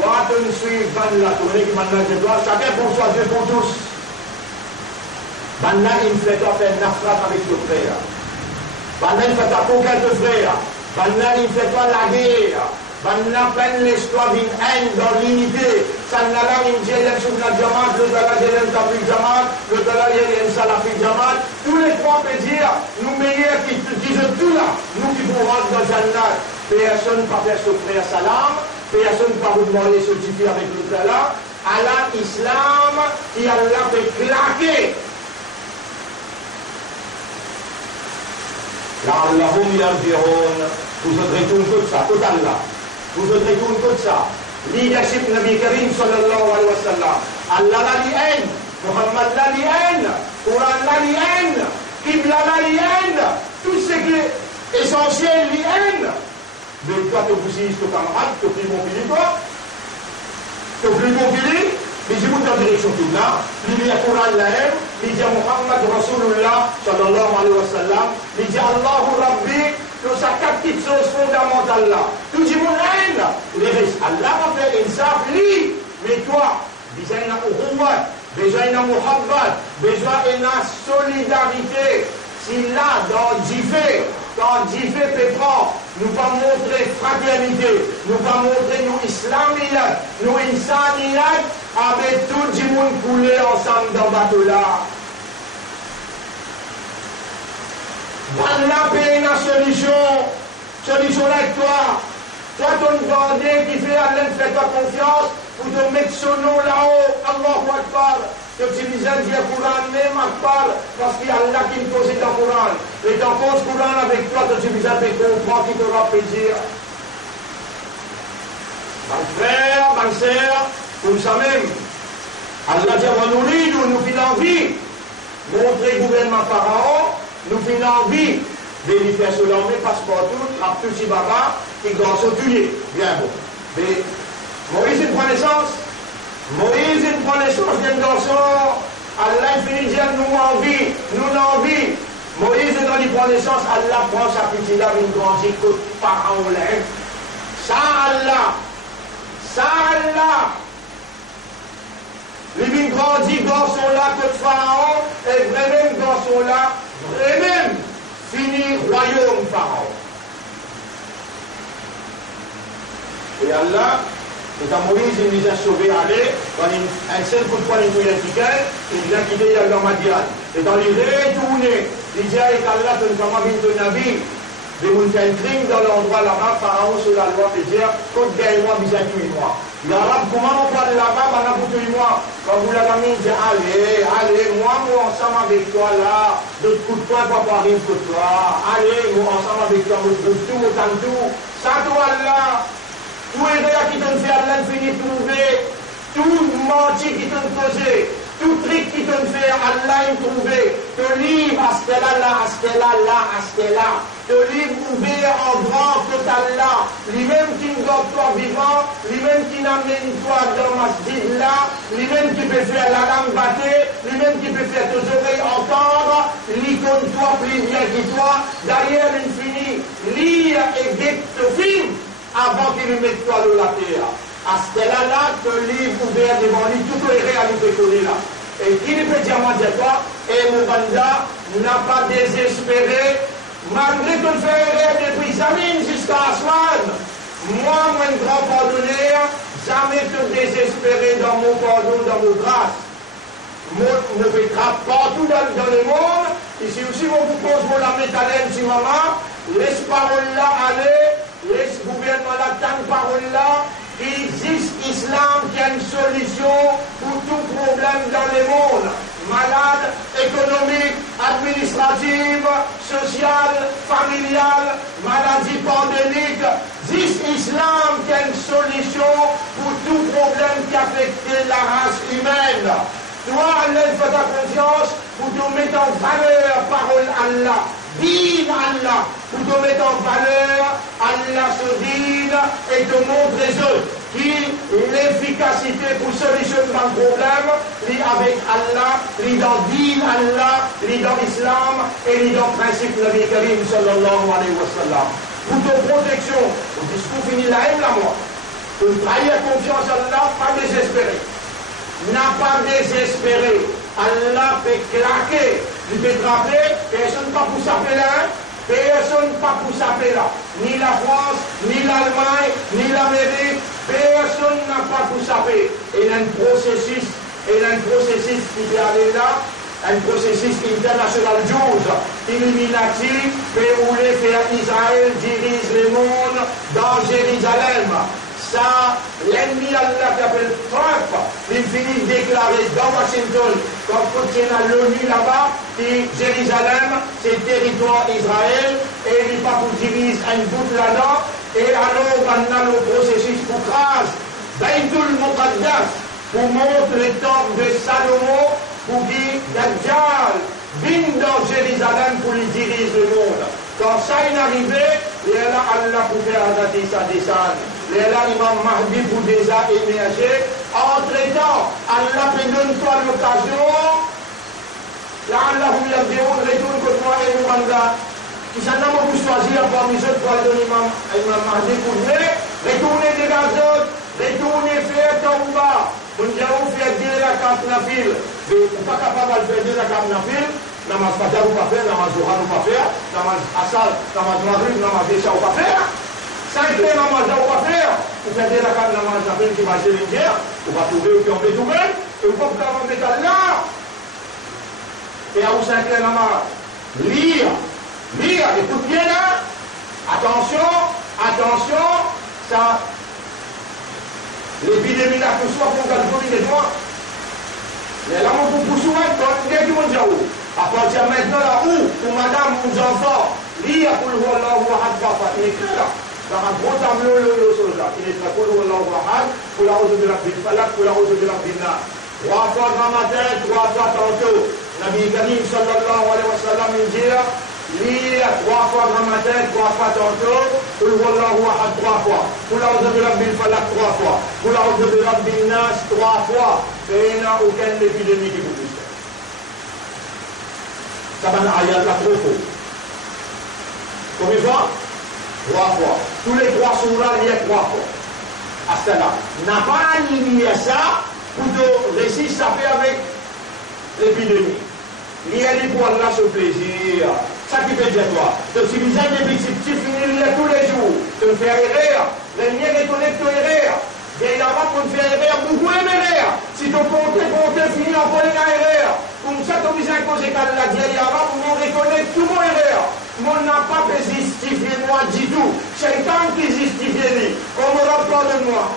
Toi, tu me suis la tournée qui maintenant de toi, chacun pour soi, Dieu pour tous. Maintenant, il me fait toi faire une affaire avec ton frère. Maintenant, il fait toi conquérir ton frère. Maintenant, il fait toi la guerre. Maintenant, peine l'histoire d'une haine dans l'unité. Ça n'a pas une dizaine sur la Jamaat, le dollar, il y a une Tabri Jamaat, le dollar, il y a une Salafi Jamaat. Tous les trois peuvent dire, nous meilleurs qui disent tout là, nous qui vous rentrent dans Jannat, personne ne peut faire ce frère salam, personne ne va vous demander ce que tu fais avec l'autre là. Allah, Islam, qui Allah fait claquer. La'allahum yarji'un. Vous retournez tout ça, total là. Vous retournez tout ça. Leadership Nabi Karim sallallahu alayhi wa sallam. Allah la li'ain. Muhammad la li'ain. Quran la li'ain. Qibla la li'ain. Tout ce qui est essentiel li'ain. Mais toi, tu pousses ton camarade, tu pries mon fils, toi. Tu pries mon fils, mais je vous en direction tout là. Il y a Quran la haine, il dit Muhammad Rasulullah, sallallahu alayhi wa sallam, il dit Allahu Rabbi, que ça quatre petites choses fondamentales là. Tout le monde haine. Les restes, Allah a fait une saf, lui. Mais toi, besoin d'un Uhuwat, besoin d'un Muhabbat, besoin d'une solidarité. Si là, dans Djifé, quand Djifé Pétran, nous va montrer fraternité, nous va montrer nous islamiyat, nous insaniyat, avec tout le monde coulé ensemble dans le bateau là. Allah paye une solution avec toi. Toi, ton bandé qui fait Allah, fais-toi confiance pour te mettre son nom là-haut. Allahu Akbar. Que tu disais dire Coran, même Akbar, parce qu'il y a Allah qui me pose dans le Coran. Et dans le Coran avec toi, que tu disais comprends qui t'aura fait dire. Mon frère, ma sœur, comme ça même. Allah dit, nous finons envie. Montrer le gouvernement pharaon, nous finons envie. De lui faire cela, mais passeport tout, tout si baba, qui grand sautulier. Bien bon. Mais Moïse, il prend naissance. Moïse, il prend naissance d'un garçon. Allah finit de dire, nous envie, nous envie. Moïse, quand il prend naissance, Allah prend sa petite là, une grande écoute par en l'air. Ça, Allah. Il grandit garçon là, que Pharaon, et vraiment garçon là, vraiment. Fini royaume Pharaon. Et Allah, et quand Moïse il nous a sauvés, allez, quand un seul coup de poing il a quitté dans Madian. Et quand il est retourné, il dit avec Allah, tu ne vas pas venir de Nabi, de vous faire un crime dans l'endroit là-bas, Pharaon sur la loi, et dire, compte derrière moi, vis-à-vis de moi. L'arabe, comment on parle là-bas, on a pour tout moi. Quand vous l'avez mis, il dit, allez, moi, ensemble avec toi là, d'autres coups de poing, papa arrive pour toi. Allez, moi, ensemble avec toi, tout, tout. Ça, toi là, tout est là qui t'ont fait, Allah finit de trouver, tout menti qui t'ont causé, tout truc qui t'ont fait, Allah il trouvé, te livre à ce là, te livre ouvert en grand total là, lui-même qui nous garde toi vivant, lui-même qui n'amène toi dans ma masjid là, lui-même qui peut faire la langue battée, lui-même qui peut faire tes oreilles entendre, l'icône toi plus bien que toi, derrière l'infini, lire et guette ton film avant qu'il ne mette toi de la terre. À ce là, te livre ouvert devant lui, tout est réalité connue là. Et qui ne peut dire moi de toi, et mon banda n'a pas désespéré, malgré que le fait depuis Zamine jusqu'à Aswan. Moi, mon grand pardonneur, jamais te désespérer dans mon pardon, dans mon grâce. Mon fait trappe partout dans le monde. Ici aussi, on vous pose pour la métalène, si maman, laisse parole là aller, laisse gouvernement là, tant parole là. Il existe l'islam qui a une solution pour tout problème dans le monde. Malade, économique, administrative, sociale, familiale, maladie pandémique. Existe l'islam qui a une solution pour tout problème qui affecte la race humaine. Toi, Allah, fais ta confiance pour te mettre en valeur parole Allah. Dîne Allah, pour te mettre en valeur, Allah se dîne et te montre les autres qui l'efficacité pour solutionner un problème, lit avec Allah, lit dans dîne Allah, lit dans l'islam et lit dans le principe de Nabi Karim sallallahu alayhi wa sallam. Pour ta protection, au discours fini la haine la mort. Pour trahir confiance à Allah, pas désespéré. N'a pas désespéré. Allah fait claquer. Il fait frapper, personne pas pour s'appeler là, personne pas pour s'appeler là. Ni la France, ni l'Allemagne, ni l'Amérique, personne n'a pas pour s'appeler. Et il y a un processus qui est allé là, un processus international juste, Illuminati, fait rouler, faire Israël dirige le monde dans Jérusalem. ça, l'ennemi Allah qui appelle Trump, il finit de déclarer dans Washington, quand il tient à l'ONU là-bas, que Jérusalem, c'est le territoire Israël, et il pas pour diviser un bout là-dedans, et alors maintenant le processus pour craser Baïtul Muqaddas, pour montrer le temple de Salomon, pour dire Dajjal, vigne dans Jérusalem pour lui diriger le monde. Quand ça est arrivé, il y a là Allah pour faire arrêter sa descente. Il y a là Imam Mahdi pour déjà émerger. Entre-temps, Allah peut donner toi l'occasion. Là, Allah vous l'a dit, retourne contre moi et nous manda. Qui s'en a pour choisir parmi eux pour donner Imam Mahdi pour nous. Retournez des gazons, retournez faire Tauba. Vous devez faire dire la carte nafil. Vous n'êtes pas capable de faire dire la carte nafil. Namaz Fajr ou pas faire, namaz Zohar ou pas faire, namaz Asal, namaz Maghrib, namaz Isha ou pas faire. 5 namaz ou pas faire. Vous faites des rakats namaz Nafil qui va chez l'Indien, vous va trouver ou qui on peut trouver, et vous pouvez vous mettre là. Et à vous 5 namaz, lire, écoute bien là. Attention, ça, l'épidémie là, que soit pour le Covid et moi. Mais là, on peut souvent, quand il y a du monde, à partir maintenant là où, pour madame, pour les enfants, lire pour le Wallahu Ahad Papa, il est écrit là. Dans un gros tableau, le soldat, il est écrit pour le Wallahu Ahad, pour la rose de la Bilfalak, pour la rose de la Bilna. 3 fois grand matin, 3 fois tantôt. Nabi Karim sallallahu alayhi wa sallam, il dit, lire 3 fois grand matin, 3 fois tantôt, pour le Wallahu Ahad 3 fois, pour la rose de la Bilfalak 3 fois, pour la rose de la Bilna 3 fois. Et il n'y a aucune épidémie qui vous pousse. Ça va ayat la trop faux. Combien de fois? 3 fois. Tous les 3 sourates, il y a 3 fois. À cela. N'a pas aligné ça pour te réussir ça fait avec l'épidémie. Il y a des pour Allah ce plaisir. Ça qui fait dire toi. Tu utilises des petits, tu finis tous les jours. Tu me fais rire. Les miens déconnectent rire. Et là-bas, pour te faire rire, beaucoup aimer rire. Si tu comptes, finis en prenant rire. Comme ça, tu as cause de la vieille arabe, on reconnaît tout mon erreur. On n'a pas pu justifier moi du tout. C'est le temps qui justifie lui. On me pardonne-moi.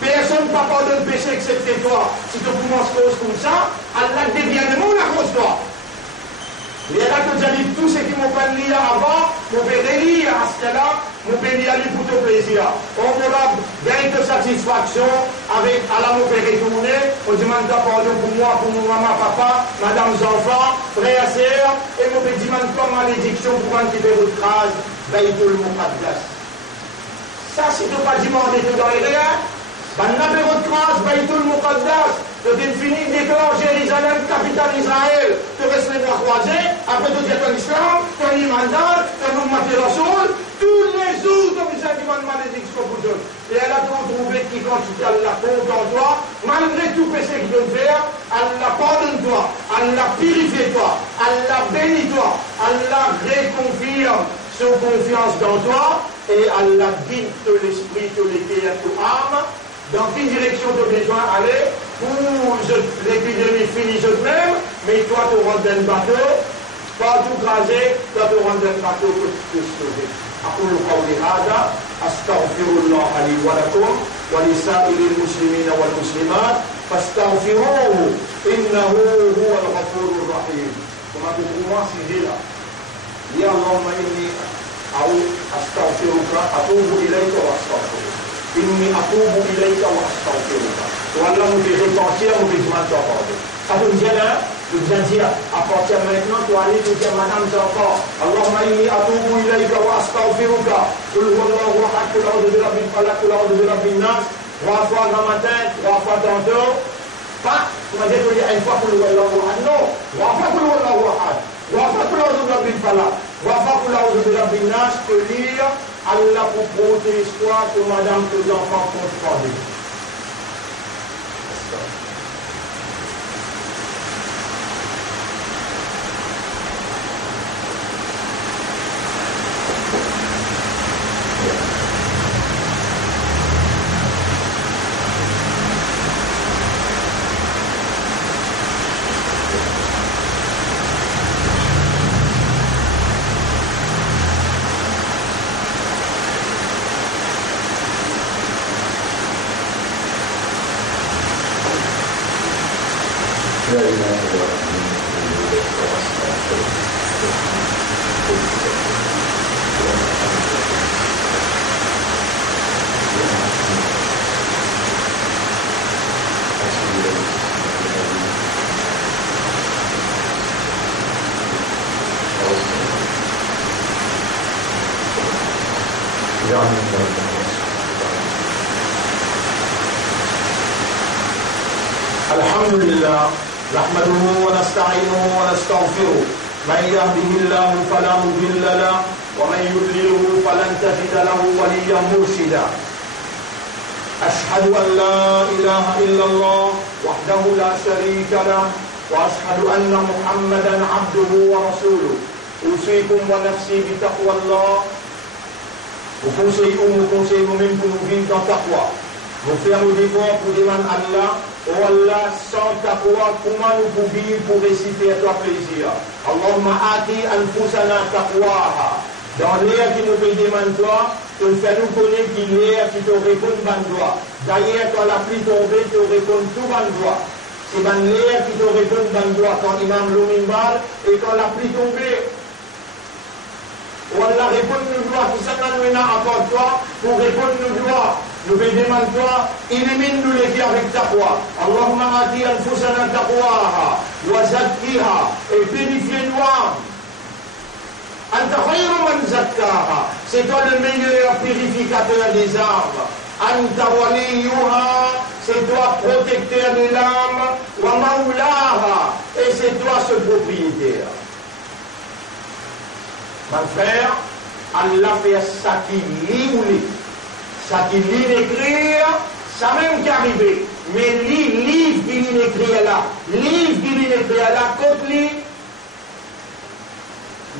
Personne ne peut pardonner le péché excepté toi. Si tu commences cause comme ça, Allah devient de mon à cause de toi. Il y a là que j'ai dit tout ce qui m'ont pas lire avant, on peut relire à ce là, on peut lire pour ton plaisir. On aura gain de satisfaction avec Allah, on peut retourner, on demande pardon pour moi, pour mon maman, papa, madame, enfants, frères, sœurs, et on peut demander comme malédiction pour un qui fait votre phrase, Baïtul Muqaddas. Ça, si tu n'as pas demandé tout dans les réels, ben, n'a pas votre phrase, Baïtul Muqaddas. Tu finis déclare Jérusalem, capitale d'Israël, tu restes les bras croisés, après tu dis ton islam, ton imandat, ton Mohamed Rasoul, tous les jours, tu dis une malédiction pour Dieu. Et elle a trouvé qui, quand tu Allah compte en toi, malgré tout péché qu'il peut faire, Allah pardonne-toi, Allah purifie-toi, Allah bénit-toi, Allah réconfirme son confiance dans toi, et Allah guide tout l'esprit, tout les cœurs, tout âme. Dans quelle direction tu as besoin d'aller pour l'épidémie finisse même, mais toi tu rentres dans le bateau, pas tout crasé, toi tu rentres dans le bateau que tu peux sauver. أقول قولي هذا أستغفر الله لي ولكم ولسائر المسلمين والمسلمات فاستغفروه إنه هو الغفور الرحيم. وما تقوم سيدنا يا اللهم إني أستغفرك أتوب إليك وأستغفرك. إني أتوب إليك وأستغفرك. والله مجھے repentir, مجھے demander pardon. Ça veut dire là, je viens dire, à partir de maintenant, tu vas aller te dire, madame, enfant, Allahumma inni atubu ilayka wa astaghfiruka. Qul huwallahu ahad, qul a'udhu bi rabbil falaq, qul a'udhu bi rabbin nas. 3 fois grand matin, 3 fois tantôt. Pas, tu m'as dit que une fois qul huwallahu ahad. Non, 3 fois qul huwallahu ahad. 3 fois qul a'udhu bi rabbil falaq. 3 fois qul a'udhu bi rabbin nas. Que lire, Allah pour protéger toi, que madame, tes enfants comptent pardonner. الحمد لله نحمده ونستعينه ونستغفره من يهده الله فلا مضل له ومن يضلله فلن تجد له وليا مرشدا أشهد أن لا إله إلا الله وحده لا شريك له وأشهد أن محمدا عبده ورسوله أوصيكم ونفسي بتقوى الله vous conseillez vous-même pour nous vivre dans taqwa. Nous faisons des efforts pour demander à Allah, oh Allah, sans taqwa, comment nous pouvons vivre pour réciter à toi plaisir. Allahumma ati anfusana taqwaha. Dans l'air qui nous fait demander toi, tu fais nous connaître qu'il l'air qui te répond ban droit. D'ailleurs, quand la pluie tombée, tu réponds tout ban droit. C'est ban l'air qui te répond ban droit quand l'imam l'omimbar et quand la pluie tombée. Wallah, réponds-nous droit, tout ça nous est encore toi, pour répondre nous droit. Nous demandons toi, élimine-nous les vies avec taqwa. Allahumma ati anfusana taqwaha, wa zakkiha, et purifie-nous. Anta khayru man zakkaha, c'est toi le meilleur purificateur des âmes. Anta waliyuha, c'est toi protecteur de l'âme, wa maulaha, et c'est toi ce propriétaire. Mon frère, Allah fait ça qui lit ou lit. Ça qui lit écrire, ça même qui arrive. Mais livre qui lit écrire là, livre qui lit écrire là, côté lit,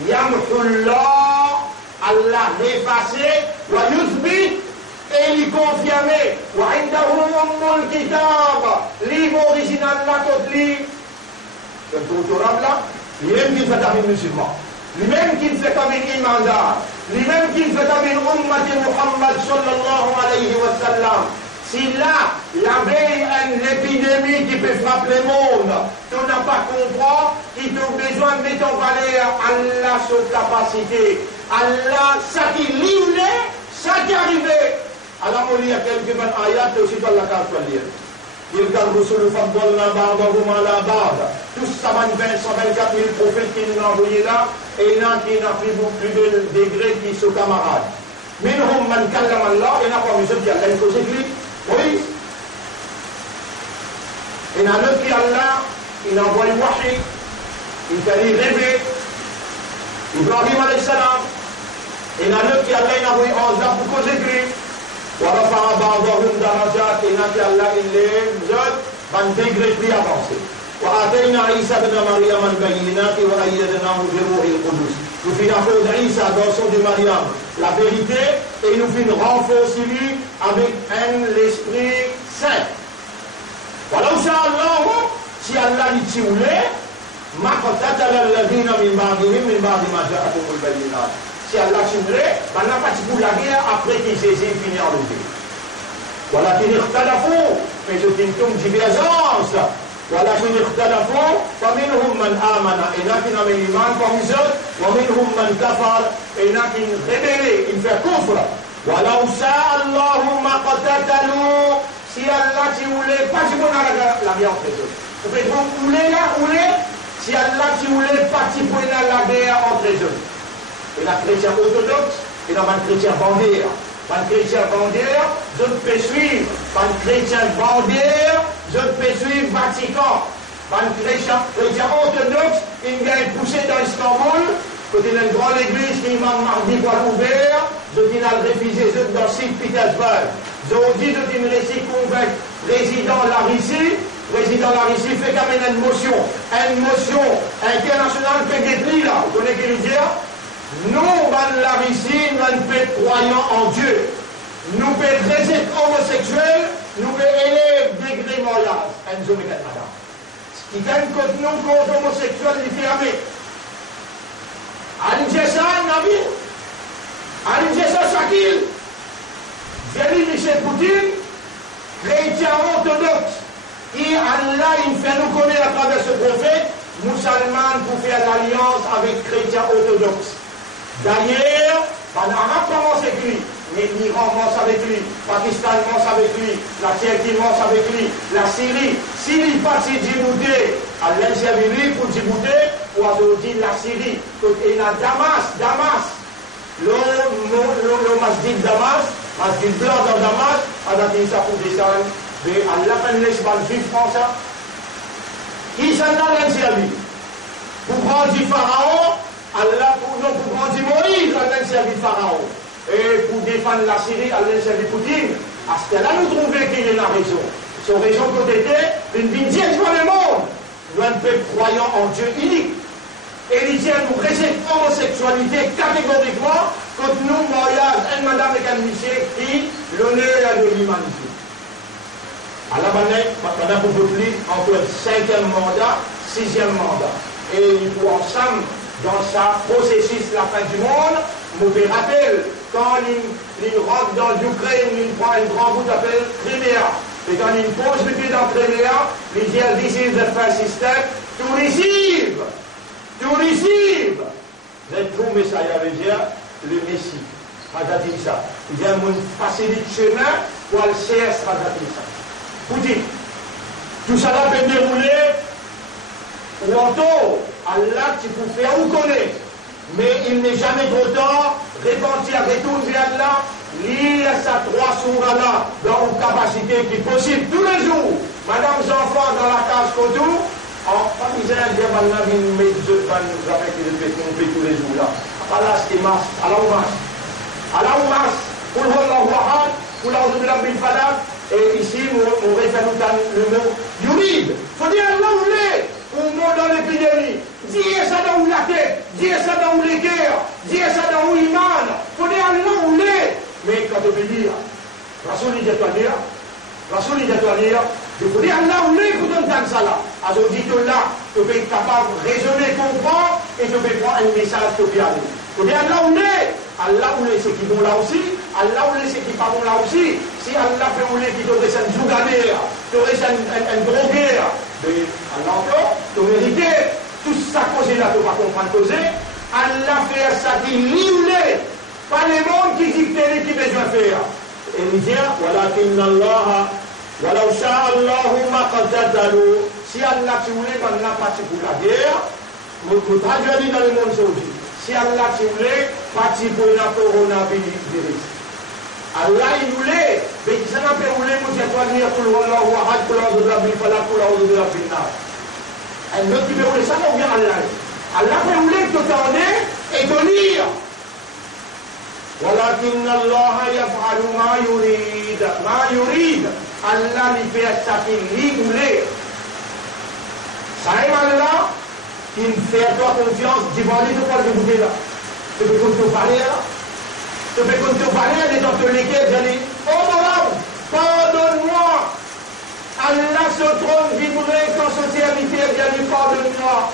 Yamhullah, Allah l'effacer, wa yuthbit, et il confirmer, wa indahu ummul kitab, livre original là, côté lit, c'est tout là, lui-même qui fait avec musulman. Lui-même qui fait comme une imandar, lui-même qui fait comme une ummati Muhammad sallallahu alayhi wa sallam. Si là, la veille, une épidémie qui peut frapper le monde, tu n'as pas compris, qui a besoin de mettre en valeur Allah sa capacité. Allah, ça qui livre, ça qui arrive. Alors, on lit quelques ayats, aussi dans la carte à lire. Il y a tous ça 124 000 prophètes qui nous ont envoyés là, et il y en a qui n'ont plus de degrés qui sont camarades. Minhum man kallama Allah, il y en a pas mis qui Allah, il faut s'écrire. Oui. Il y en a un qui Allah, il envoie le wahi, il fait rêver. Ibrahim alayhi salam. Il y en a un qui Allah, il envoie 11 ans pour qu'on s'écrive. ورفع بعضهم درجات إنك الله إليه زاد من degré plus avancé وآتينا عيسى بن مريم البينات وأيدناه بروح القدس. Nous finissons Isa dans son de Mariam la vérité et nous finissons renforcer lui avec l'Esprit Saint. ولو شاء الله si Allah dit voulait ما قتل الذين من بعدهم من بعد ما جاءتهم البينات. Si Allah voulait, on n'a pas pour la guerre après qu'ils aient fini en levé. Voilà qu'ils اختلفوا, mais je dis une divergence. Voilà qu'ils اختلفوا, فمنهم من آمن, et là qui n'a pas l'iman comme les autres, ومنهم من كفر, et là qui rebelle, il fait kufr. ولو شاء الله ما قتتلوا, si Allah voulait, pas si on a la guerre entre eux. Vous pouvez rouler là, rouler, si Allah voulait, pas si on a la guerre entre eux. Et la chrétien orthodoxe, et dans un chrétien bandère. Un chrétien bandère, je ne peux suivre. Un chrétien bandère, je ne peux suivre Vatican. Un chrétien orthodoxe, il vient poussé dans Istanbul, côté d'une grande église qui m'a mardi pour ouvert, je dis à le refuser, je dans Saint-Pétersbourg. Je dis, je dis, récit convaincu, résident la Russie fait quand même une motion internationale que des là. Vous connaissez qui dire? Nous, la Russie, nous sommes croyants en Dieu. Nous sommes très homosexuels, nous sommes élèves degré mariage. Et nous sommes madame. Ce qui gagne contre nous, contre homosexuels, il fait avec. Al-Jessa, Nabi. Al-Jessa, Shakil. Vladimir Poutine, chrétien orthodoxe. Et Allah, il fait nous connaître à travers ce prophète, musulman pour faire l'alliance avec chrétiens orthodoxes. D'ailleurs, Panama commence avec lui, mais l'Iran commence avec lui, Pakistan commence avec lui, la Turquie commence avec lui, la Syrie. S'il passe Djibouti, Allah servi lui pour Djibouti, ou à dire la Syrie. Et la Damas, le masjid Damas, masjid blanc dans Damas, a dit ça pour descendre, mais Allah fait une espace juif français. Qui s'en a servi? Pour prendre du Pharaon, Allah pour prendre Moïse, Allah servi Pharaon. Et pour défendre la Syrie, Allah servi Poutine. À ce là nous trouvons qu'il y a la raison. Son raison peut être une dièse pour le monde. Nous, un peuple croyant en Dieu unique. Et il dit, nous rejetons l'homosexualité catégoriquement contre nous, mariage, un madame et un monsieur qui l'honneur de l'humanité. À la maintenant, pour vous dire, entre le 5e mandat, 6e mandat. Et il faut ensemble, dans sa processus la fin du monde, nous rappelle quand il rentre dans l'Ukraine, il prend un grand bout d'appel Crimea. Et quand il pose le pied dans Crimea, il dit this is the first step to receive. To receive. Le true Messiah veut dire le Messie. Il dit ça. Il dit on facilite le chemin pour le CS. Vous dites, tout ça là peut dérouler ou en tôt. Allah, tu peux faire ou connaître. Mais il n'est jamais trop tard. Repentir, retourner vers Allah, lire sa 3 sourates là, dans une capacité qui est possible tous les jours. Madame enfants dans la case Kotou, en Israël, il y a une méthode qu'on fait tous les jours là. Allah, c'est masse, Allah ou masse. Allah ou masse, pour le Wahad, pour la bin Falak, et ici, on réfère le mot Yurid. Il faut dire Allah ou l'est. Au monde dans l'épidémie, dire ça dans la tête, dire ça dans les guerres, dire ça dans l'iman, il faut dire Allah où l'est. Mais quand on veut dire, la solidarité, il faut dire Allah où l'est pour entendre ça là. Alors dit que là, tu peux être capable de raisonner, comprendre, et tu peux prendre un message que tu as. Il faut dire Allah où l'est. Allah où l'est, c'est qui vont là aussi. Allah où l'est, c'est qui pas bon là aussi. Si Allah fait où l'est, qui te reste un jougadère, te reste un drogueur, mais Allah encore, tu mérites tout ça causé là, tu vas comprendre causé. Allah fait ça qui livré, pas les mondes qui dictent qui besoin faire. Et il dit, voilà qu'il Allah, voilà Allahu ma qatadalu. Si Allah tu voulais, on n'a pas pour la guerre, nous traduisons dans le monde aujourd'hui. Si Allah tu voulais, parti pour la coronavirus. Allah il voulait, mais qui s'en a fait rouler, nous disons toi dire pour l'Allahu ahad, pour l'Allahu de la bin falak, pour l'Allahu de la bin nar. Un autre qui veut rouler, ça va bien Allah. Allah fait rouler que tu en es et te lire. ولكن الله يفعل ما يريد Allah lui fait ça qu'il voulait. Ça est Allah qui fait à toi confiance, dis-moi lui de quoi je vous là. Tu peux qu'on te parler là. Tu peux qu'on te parler des gens que lesquels j'ai dit, oh mon âme, pardonne-moi. Allah se trompe, vibrer quand son serviteur vient lui pardonne-moi.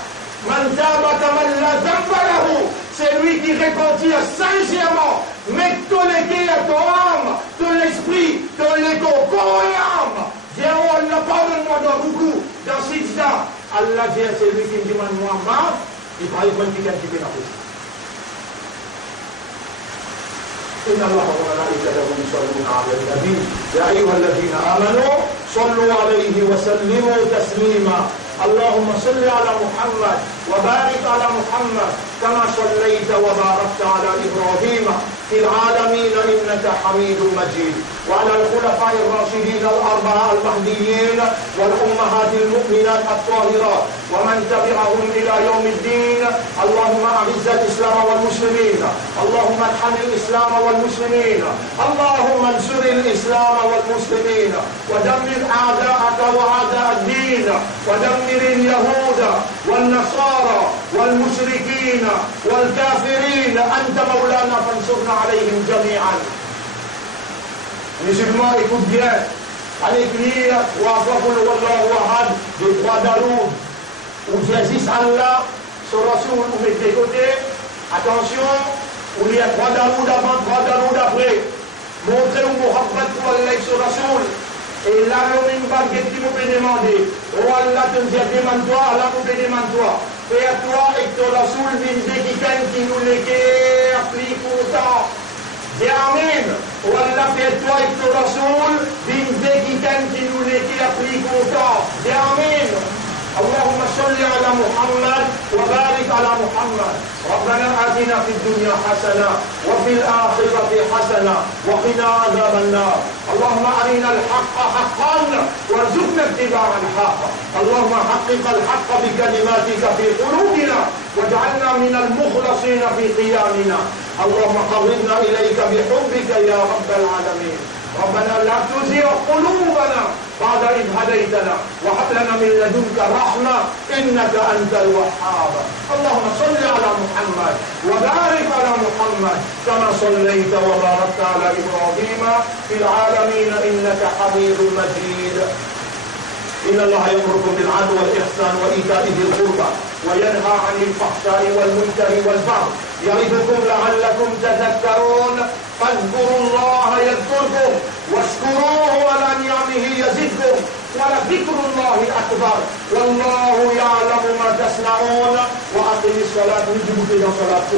C'est lui qui repentit sincèrement, mais ton équilibre à ton âme, ton esprit, ton égo, corps et âme. Dieu, Allah, pardonne-moi dans beaucoup, dans ce temps. Allah dit, c'est lui qui me demande moi, ma, il va y avoir quelqu'un qui fait la chose. إن الله وملائكته يصلون على النبي يا أيها الذين آمنوا صلوا عليه وسلموا تسليما اللهم صل على محمد وبارك على محمد كما صليت وباركت على إبراهيم في العالمين إنك حميد مجيد وعلى الخلفاء الراشدين الأربعة المهديين والأمهات المؤمنات الطاهرات ومن تبعهم إلى يوم الدين اللهم أعز الإسلام والمسلمين اللهم ارحم الإسلام والمسلمين اللهم انصر الإسلام والمسلمين ودمر أعداءك وأعداء الدين ودمر اليهود والنصارى والمشركين والكافرين أنت مولانا فانصرنا عليهم جميعا. Musulmans, écoute bien, allez lire 3 fois pour le Wallahu Ahad des 3 Daroud, où Jésus Allah, son Rasoul, vous mettez de côté, attention, où il y a 3 Daroud avant, 3 Daroud après, montrez où Muhammad pour Allah, son Rasoul, et là, le minbar Allah, qu'est-ce qu'il vous peut demander? Oh Allah, tu nous as demandé toi, Allah vous peut demander toi. Et à toi et ton Rasoul, quelqu'un qui nous l'a applique autant. Dis Amen. Oh Allah, fais toi et ton Rasoul, quelqu'un qui nous l'a applique autant. Dis Amen. اللهم صل على محمد وبارك على محمد ربنا آتنا في الدنيا حسنة وفي الآخرة حسنة وقنا عذاب النار اللهم أرنا الحق حقا وارزقنا اتباع الحق اللهم حقق الحق بكلماتك في قلوبنا واجعلنا من المخلصين في قيامنا اللهم قربنا إليك بحبك يا رب العالمين ربنا لا تزغ قلوبنا بعد إذ هديتنا وهب لنا من لدنك رحمة إنك أنت الوهاب اللهم صل على محمد وبارك على محمد كما صليت وباركت على إبراهيم في العالمين إنك حميد مجيد إن الله يأمركم بالعدل والإحسان وإيتاء ذي القربى وينهى عن الفحشاء والمنكر والبغي يعظكم لعلكم تذكرون فاذكروا الله يذكركم واشكروه على نعمه يزدكم ولذكر الله أكبر والله يعلم ما تصنعون وأقم الصلاة نجيب إلى صلاة